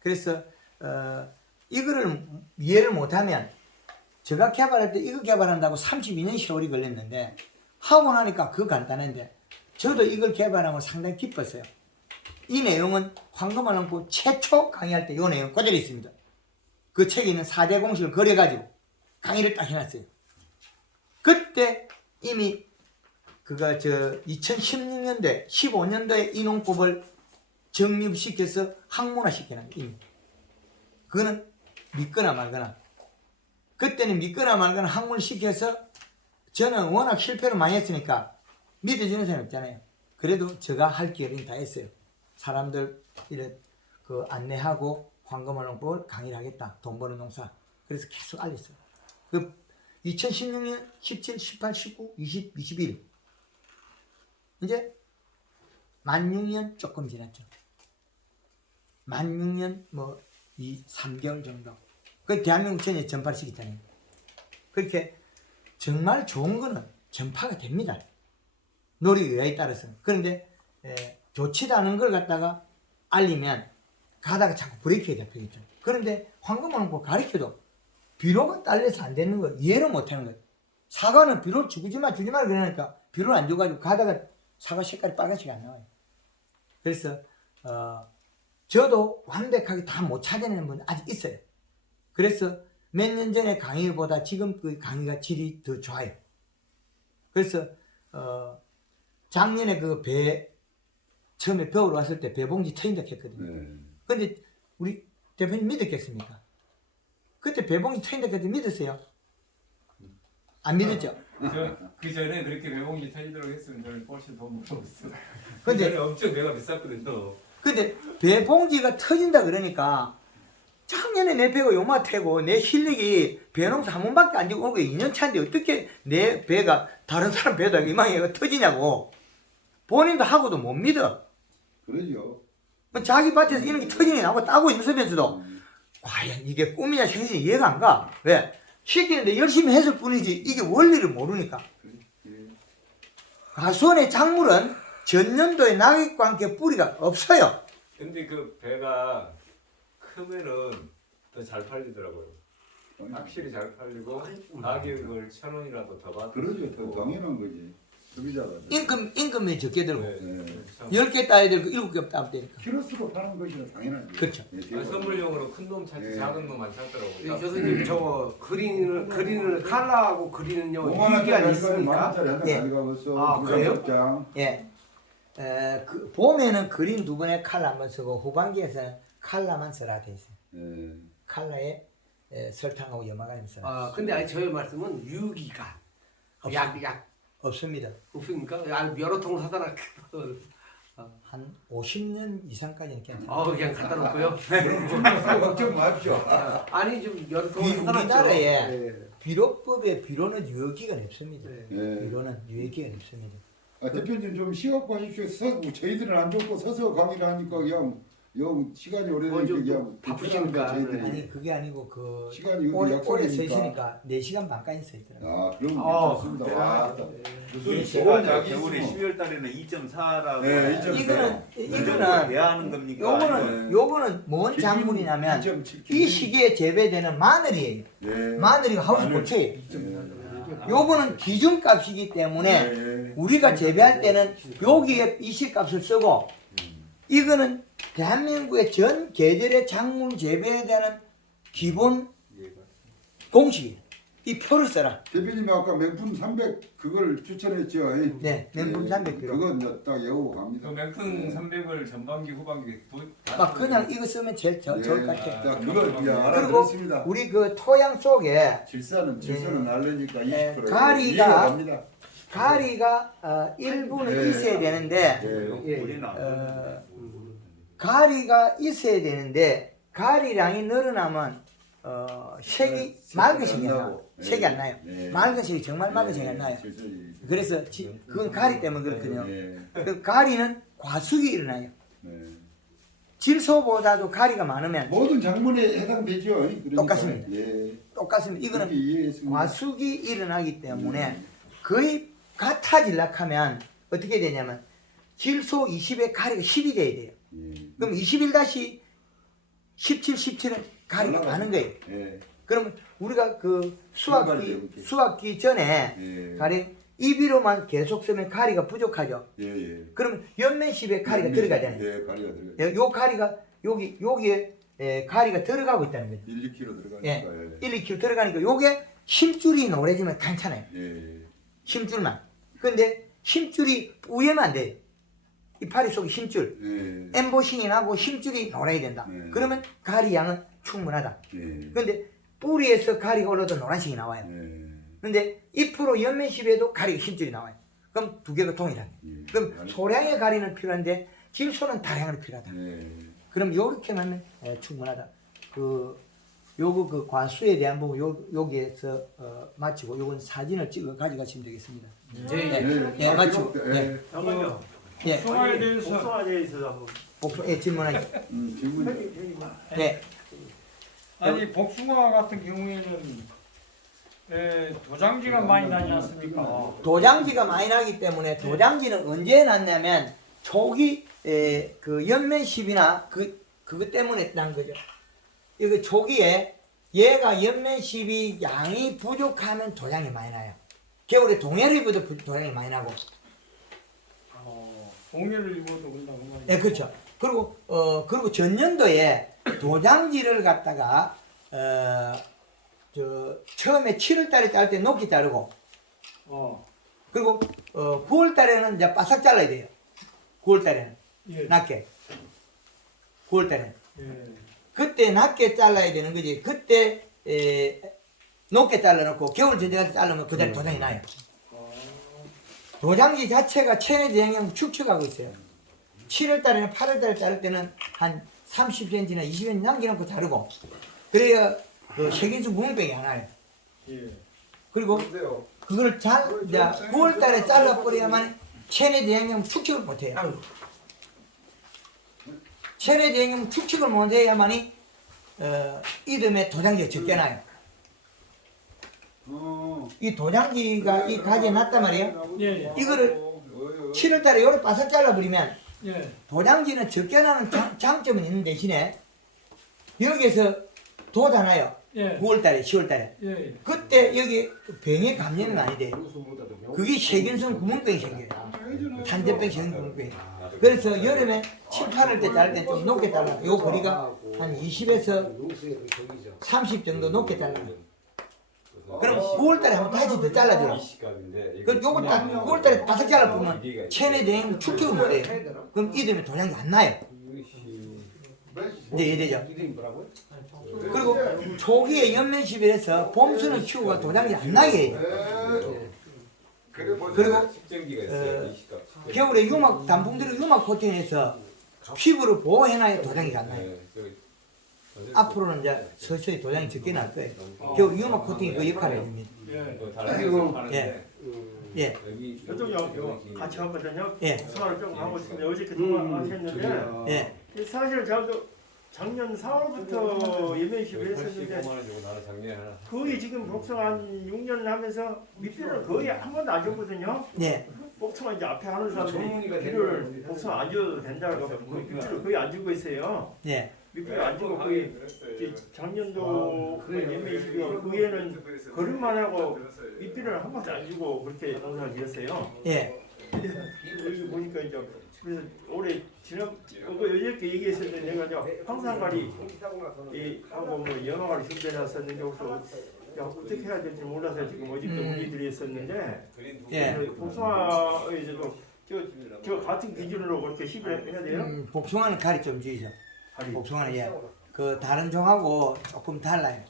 그래서 이거를 이해를 못하면 제가 개발할 때 이거 개발한다고 32년 세월이 걸렸는데 하고 나니까 그거 간단한데 저도 이걸 개발하고 상당히 기뻤어요. 이 내용은 황금알랑포 최초 강의할 때 이 내용 그대로 있습니다. 그 책에 있는 4대 공식을 그려가지고 강의를 딱 해놨어요. 그때 이미 그가 2016년도에 15년도에 이 농법을 정립시켜서 학문화 시켜놨어요. 이미. 그거는 믿거나 말거나. 그때는 믿거나 말거나 학문시켜서 저는 워낙 실패를 많이 했으니까 믿어주는 사람이 없잖아요. 그래도 제가 할 길은 다 했어요. 사람들 이래 그 안내하고 황금알농법을 강의를 하겠다. 돈 버는 농사. 그래서 계속 알렸어요. 그 2016년 17, 18, 19, 20, 21 이제 만 6년 조금 지났죠. 만 6년 뭐 3개월 정도. 그 대한민국 전에 전파를 시켰잖아요. 그렇게 정말 좋은 거는 전파가 됩니다. 놀이의학에 따라서는. 그런데 좋지도 않은 걸 갖다가 알리면 가다가 자꾸 브레이크에 잡히겠죠. 그런데 황금알농법 가르쳐도 비료가 딸려서 안 되는 걸 이해를 못하는 거예요. 사과는 비료를 주지 마 그러니까 비료를 안 줘가지고 가다가 사과 색깔이 빨간색이 안 나와요. 그래서 저도 완벽하게 다 못 찾아내는 분 아직 있어요. 그래서 몇 년 전에 강의보다 지금 그 강의가 질이 더 좋아요. 그래서 작년에 그 배 처음에 배우러 왔을 때 배봉지 터진다 했거든요. 근데 우리 대표님 믿었겠습니까? 그때 배봉지 터진다 했을 때 믿었어요? 안 믿었죠? 그 전에 그렇게 배봉지 터지도록 했으면 저는 훨씬 더 무서웠어요. 근데- 그 전에 엄청 배가 비쌌거든요. 근데 배봉지가 터진다 그러니까 작년에 내 배가 요만태고 내 실력이 배농사 한 번밖에 안 지고 온 게 2년 차인데 어떻게 내 배가 다른 사람 배다 이만해가 터지냐고 본인도 하고도 못 믿어. 그러죠. 자기 밭에서 이런 게 터지니 나고 따고 있으면서도 과연 이게 꿈이냐 생시냐 이해가 안 가. 왜? 시키는데 열심히 했을 뿐이지 이게 원리를 모르니까. 가수원의 작물은 전년도에 낙엽과 함께 뿌리가 없어요. 근데 그 배가 크면은 더 잘 팔리더라고요. 확실히 잘 팔리고 가격을 1,000원이라도 더 받을 수 그러죠. 더 있고. 당연한 거지. 소비자가. 임금이 적게 들고 네. 10개 따야 되고 7개 따면 되니까. 키로수로 파는 것이 당연하죠. 그렇죠. 예, 아, 선물용으로 큰 놈 찾지 예. 작은 놈만 찾더라고요. 교수님 저거 그린을 칼라하고 그린은요 5만 원짜리 유기가 만 있습니까? 원짜리 한장 예. 가져가겠어. 아, 그래요? 장. 예. 그 봄에는 그린 2번에 칼라 한번 쓰고 후반기에서는 칼라만 써라 돼 있어요. 예. 칼라에 설탕하고 염화가 있어요. 아 근데 아니 저의 말씀은 유기가 약 없습니다. 없습니까? 여러 통 사다가 한 50년 이상까지는 괜찮아요. 그냥 갖다 놓고요. 걱정 마십시오. 아니 좀 여러 통 우리나라에 예. 비료법에 비료는 유효기간이 없습니다. 네. 예. 비료는 유효기간이 없습니다. 대표님 좀 쉬갖고 하십시오. 저희들은 안 좋고 서서 강의를 하니까 그냥 영 시간이 오래되니까 그냥 바쁘시니까. 저희들이 아니 그게 아니고 그 시간이 오래 서 약속이니까. 있으니까 4시간 반까지 서 있더라고요. 아 그럼 괜찮습니다. 네. 와, 무슨 예, 시간 약이 겨울에 있으면. 12월 달에는 2.4라고 네, 2.4. 이거는 대하는 겁니까? 요거는 요거는 뭔 기준 작물이냐면 2.7 이 시기에 재배되는 마늘이에요. 예. 마늘이가 하우스 마늘. 고추예요. 예. 요거는 기준값이기 때문에 예. 우리가 재배할 때는 여기에 이실값을 쓰고 이거는 대한민국의 전 계절의 작물 재배에 대한 기본 공식이에요. 이 표를 써라. 대표님이 아까 명품 300 그걸 추천했죠. 네, 명품 300 필요. 그건 이제 딱 외우고 갑니다. 그 맹큰 300을 전반기 후반기 막 그냥 이거 쓰면 제일 좋을 것 같아요. 자, 그거 이제 그리고 알아들었습니다. 우리 그 토양 속에 질서는 알려니까 20% 가리가- 이해가 갑니다. 가리가 일부는 있어야 되는데 예. 우리는 가리가 있어야 되는데 가리량이 늘어나면 색이 맑은 색이 안 나요. 색이 안 나요. 네. 맑은 색이 정말 맑은 색이 안 나요. 질서지. 그래서 그건 가리 때문에 그렇거든요. 네. 그 가리는 과숙이 일어나요. 네. 질소보다도 가리가 많으면 모든 작물에 해당되죠. 그러니까. 똑같습니다. 예. 똑같습니다. 이거는 그렇게 이해했습니다. 과숙이 일어나기 때문에 거의 같아지려고 하면 어떻게 되냐면 질소 20에 가리가 10이 돼야 돼요. 예. 그럼 21-17, 17은 가리가 많은 거예요. 예. 그러면 우리가 그 출발을 수확기 전에 예. 가리 입이로만 계속 쓰면 가리가 부족하죠. 예. 예. 그러면 연면십에 가리가 들어가잖아요. 예, 가리가 들어가. 요 가리가 여기에 가리가 들어가고 있다는 거죠. 1, 2kg 들어가니까. 예. 1, 2kg 들어가니까 요게 힘줄이 노래지면 괜찮아요. 예. 힘줄만. 근데 힘줄이 뿌예면 안 돼요. 이파리 속에 힘줄. 예. 엠보싱이 나고 힘줄이 노래야 된다. 네. 그러면 가리 양은 충분하다. 예. 근데 뿌리에서 가리가 올라도 노란색이 나와요. 예. 근데 잎으로 연면십에도 가리가 힘줄이 나와요. 그럼 두 개가 동일하네. 예. 그럼 소량의 가리는 필요한데 질소는 다량으로 필요하다. 예. 그럼 요렇게만 하면 충분하다. 요거 그 과수에 대한 부분 여기에서 마치고 요건 사진을 찍어 가져가시면 되겠습니다. 예, 맞죠? 예. 잠깐만요. 예. 복숭아에 대해서 복숭아에 대해서 한번 질문하죠. 질문. 네. 아니 복숭아 같은 경우에는 도장지가 많이 나지 않습니까? 도장지가 많이 나기 때문에 도장지는 언제 났냐면 초기 그 연면십이나 그것 때문에 난 거죠. 이거 초기에 얘가 연면십이 양이 부족하면 도장이 많이 나요. 겨울에 동해를 입어도 도장이 많이 나고. 동해를 입어도 그런다고 말이죠. 예, 그렇죠. 그리고 전년도에 도장지를 갖다가 처음에 7월달에 자를 때 높게 자르고 그리고 9월달에는 이제 바싹 잘라야 돼요. 9월달에는 예. 낮게. 9월달에는 예. 그때 낮게 잘라야 되는 거지. 그때 높게 잘라놓고 겨울 전쟁할 때 자르면 그대로 도장이 나요. 도장지 자체가 체내제 영향을 축적하고 있어요. 7월달에는 8월달에 자를 때는 한 30cm나 20cm 남겨놓고 자르고 그래야 그 색인수 무명병이 안 와요. 예. 그리고 그걸 이제 9월달에 잘라버려야만 체내제 영향 축적을 못해요. 체내제 영향 축적을 못해야만이 이듬해 도장지가 적게 나요. 이 도장지가 이 가지에 났단 말이에요. 예. 이거를 7월달에 요렇게 바싹 잘라버리면 예. 도장지는 적게 나는 장점은 있는 대신에 여기에서 돋아나요. 예. 9월달에 10월달에 예. 그때 여기 병의 감염은 아니대. 그게 세균성 구멍병이 생겨요. 탄저병 세균 구멍병. 그래서 여름에 7, 8월 때 자를 때 좀 높게 잘라. 요 거리가 한 20에서 30 정도 높게 잘라. 그럼 9월달에 한번 다시 더 잘라줘요. 그 요거 딱 9월달에 바삭 잘라보면 체내 대행 축적을 못해요. 그럼 이들면 도장이 안 나요. 이제 이해되죠? 그리고 초기에 연면시비에서 봄수는 키우고 도장이 안 나게 해요. 그리고 측정기가 있어요. 겨울에 유막 단풍들을 유막 코팅해서 피부를 보호해놔야 도장이 안 나요. 앞으로는 이제 서서히 도장이 적게 날 거예요. 겨울 유막 코팅이 그 역할을 해줍니다. 예. 예. 저도 같이 왔거든요. 예. 수화를 조금 하고 있습니다. 어저께 통화하셨는데 예. 사실 저도 작년 4월부터 예매식을 했었는데 거의 지금 복숭아 한 6년 하면서 밑비를 거의 한 번도 안 줬거든요. 예. 복숭아 이제 앞에 하는 사람들이 비를 복숭아 안 줘도 된다고 밑비를 거의 안 주고 있어요. 예. 밑비를 안 주고 거의 작년도 예매식이요. 그 후에는 거름만 하고 밑비를 한 번도 안 주고 그렇게 농사를 지었어요. 예. 여기 보니까 이제 그래서 올해 지난 어저께 얘기했었는데 내가 이제 황산가리 하고 뭐 연어가리 준비해놨었는데 여기서 어떻게 해야 될지 몰라서 지금 어저께 문의드렸었는데 예. 복숭아에서도 저 같은 기준으로 그렇게 시비를 해야 돼요? 복숭아는 가리 좀 지죠. 복숭아는 예. 그 다른 종하고 조금 달라요.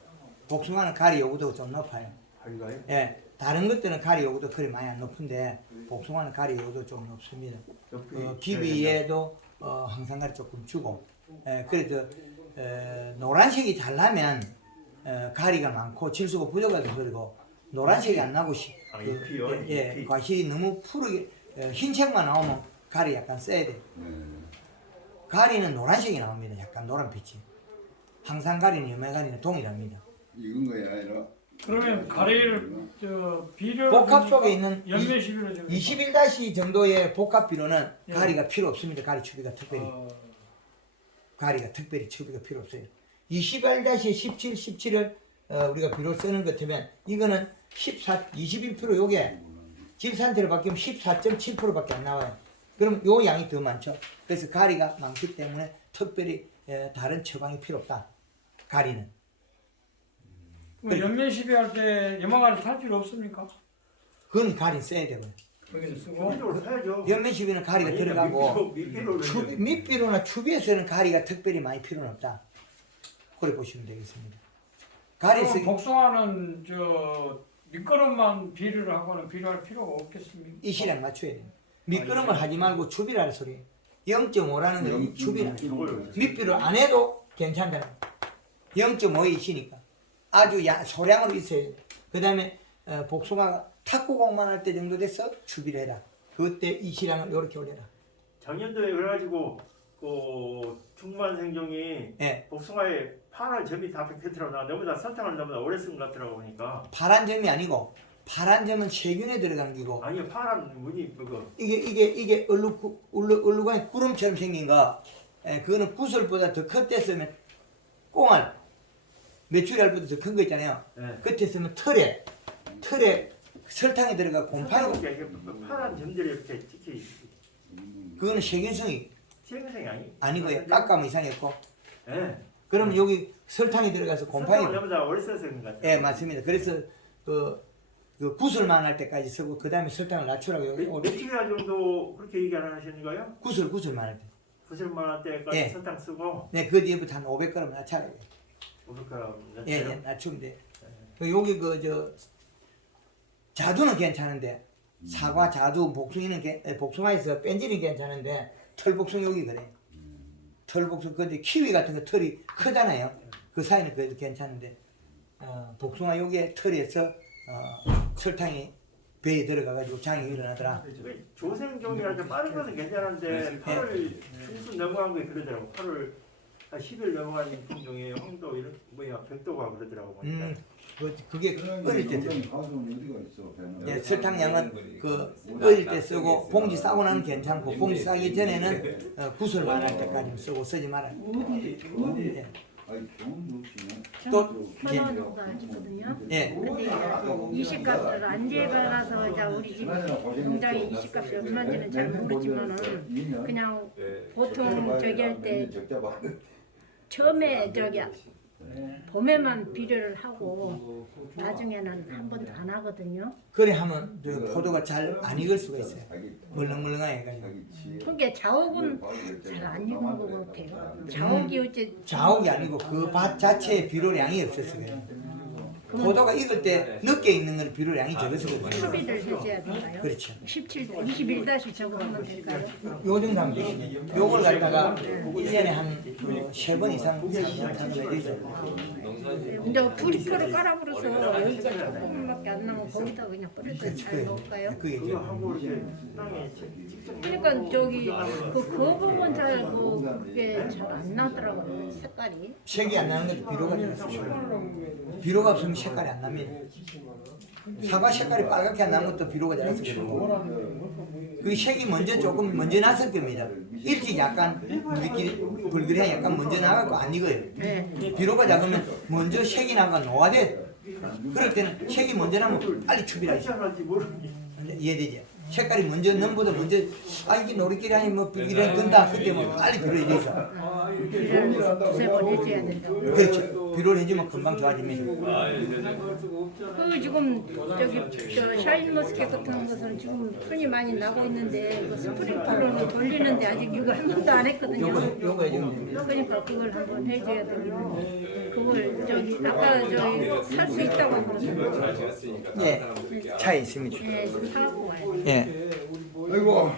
복숭아는 가리 요구도 좀 높아요. 가리가요? 예. 다른 것들은 가리 요구도 그리 많이 안 높은데 복숭아는 가리 요구도 좀 높습니다. 기위에도 항상 가리 조금 주고 그래도 노란색이 잘 나면 가리가 많고 질소가 부족해서 그리고 노란색이 안 나고 과실이 너무 푸르게 흰색만 나오면 가리 약간 써야 돼요. 가리는 노란색이 나옵니다. 약간 노란빛이. 항상 가리는 염해 가리는 동일합니다. 익은 거야 아니라 그러면 가래를 비료 복합 속에 있는 연매 시비로 21다시 정도의 복합 비료는 가리가 필요 없습니다. 가리 추비가 특별히. 가리가 특별히 추비가 필요 없어요. 21-17, 17을 우리가 비료 쓰는 것 같으면 이거는 21% 요게 질 상태로 바뀌면 14.7%밖에 안 나와요. 그럼 요 양이 더 많죠. 그래서 가리가 많기 때문에 특별히 다른 처방이 필요 없다. 가리는. 연매 시비 할 때 염화가루 살 필요 없습니까? 그건 가리 써야 되고요. 거기서 쓰고 연면시비는 가리가 들어가고 밑비료나 추비에서는 가리가 특별히 많이 필요는 없다. 그래 보시면 되겠습니다. 가리 쓰기 복숭아는 밑거름만 비료를 하고는 비료할 필요가 없겠습니까? 이 시량 맞춰야 돼요. 밑거름을 하지 말고 추비를 할 소리예요. 0.5라는 건 추비라. 밑비료 안 해도 괜찮다는 거예요. 0.5이시니까 아주 소량으로 있어야 돼요. 그 다음에 복숭아가 탁구공만 할 때 정도 돼서 추비를 해라. 그때 이 시량을 이렇게 올려라. 작년도에 그래가지고 그 중반생종이 복숭아에 파란 점이 다 백패트라고 너무나 설탕을 너무나 오래 쓴 것 같더라고 보니까. 파란 점이 아니고 파란 점은 세균에 들어간 기고. 아니요 파란 무늬 그거. 이게 얼룩관이 구름처럼 생긴 거. 그거는 구슬보다 더 컸댔으면 꽁알 메추리알보다 더 큰 거 있잖아요. 그때 쓰면 털에 설탕이 들어가 곰팡이. 파란 점들이 이렇게 찍혀. 그거는 세균성이. 세균성이 아니고요. 깎아면 이상했고. 네. 그러면 여기 설탕이 들어가서 곰팡이. 설탕을 너무 다 오래 써서 그런 것 같아요. 예, 맞습니다. 그래서 그 구슬만 할 때까지 쓰고 그 다음에 설탕을 낮추라고. 며칠이나 정도 그렇게 얘기 안 하시는 거예요? 구슬만 할 때. 구슬만 할 때까지 설탕 쓰고. 네, 그 뒤에부터 한 500g 낮춰야 돼요. 500g 낮춰요? 예, 낮추면 돼. 여기 자두는 괜찮은데 사과, 자두, 복숭아에서 뺀질이 괜찮은데 털복숭 여기 그래. 털복숭 근데 키위 같은 거 털이 크잖아요. 그 사이는 그래도 괜찮은데 복숭아 여기에 털에서 설탕이 배에 들어가가지고 장이 일어나더라. 조생종이라서 빠른 것은 괜찮은데 8월 중순 넘어간 게 그러더라고. 8월 한 10일 넘어간 품종이에요. 황도 이런 백도가 그러더라고 보니까. 그게 어릴 때 예, 설탕량은 어릴 때 쓰고 봉지 싸고 나면 괜찮고 봉지 싸기 전에는 구슬만 할 때까지 쓰고 쓰지 말아요. 아니 병은 없지만 또 선호 농사 짓거든요. 예. 근데 이제 이식값을 안 재발라서 이제 우리 집 농장에 이식값이 얼마인지는 잘 모르지만은 그냥 보통 저기 할 때 처음에 저기 봄에만 비료를 하고 나중에는 한 번도 안 하거든요. 그래 하면 저 포도가 잘 안 익을 수가 있어요. 물렁물렁하게 해가지고. 그게 자옥은 잘 안 익은 것 같아요. 자옥이 어째 자옥이 아니고 그 밭 자체에 비료량이 없었어요. 포도가 익을 때 늦게 익는 건 비료량이 적어서 그래요. 수비를 해줘야 될까요? 그렇죠. 17, 21다시 적으면 될까요? 요 정도 하면 되시네. 요걸 갖다가 1년에 한 3번 이상 작업해야 되죠. 근데 부리표를 깔아버려서 여기가 조금밖에 안 나오면 거기다 그냥 뿌려서 잘 넣을까요? 그게 그거 하고 이제 땅에 직접 그러니까 저기 그 부분 잘 그게 잘 안 나더라고요 색깔이. 색이 안 나는 것도 비료가 들었어요. 비료가 없으면 색깔이 안 납니다. 사과 색깔이 빨갛게 안 나는 것도 비료가 들어서 그렇고 그 색이 먼저 났을 겁니다. 일찍 약간 우리끼리 불그레 약간 먼저 나가고 안 익어요. 비료가 작으면 먼저 색이 나가 노화돼. 그럴 때는 색이 먼저 나면 빨리 추비라죠. 이해되죠? 색깔이 먼저 넘보다 먼저 이게 노리끼리 아니 뭐 불길이 든다 그때 뭐 빨리 비료를 해서 비료를 두세 번 해줘야 된다고. 그렇죠. 비료를 해주면 금방 좋아집니다. 그 지금 저기 저 샤인머스켓 같은 것은 지금 풀이 많이 나고 있는데 그 스프링클러는 돌리는데 아직 이거 한 번도 안 했거든요. 요거 해주면 됩니다. 그러니까 그걸 한번 해줘야 되고 그걸 저기 아까 저기 살 수 있다고 하거든요. 예, 차에 있습니다. 네, 사고 와요. 예. 아이고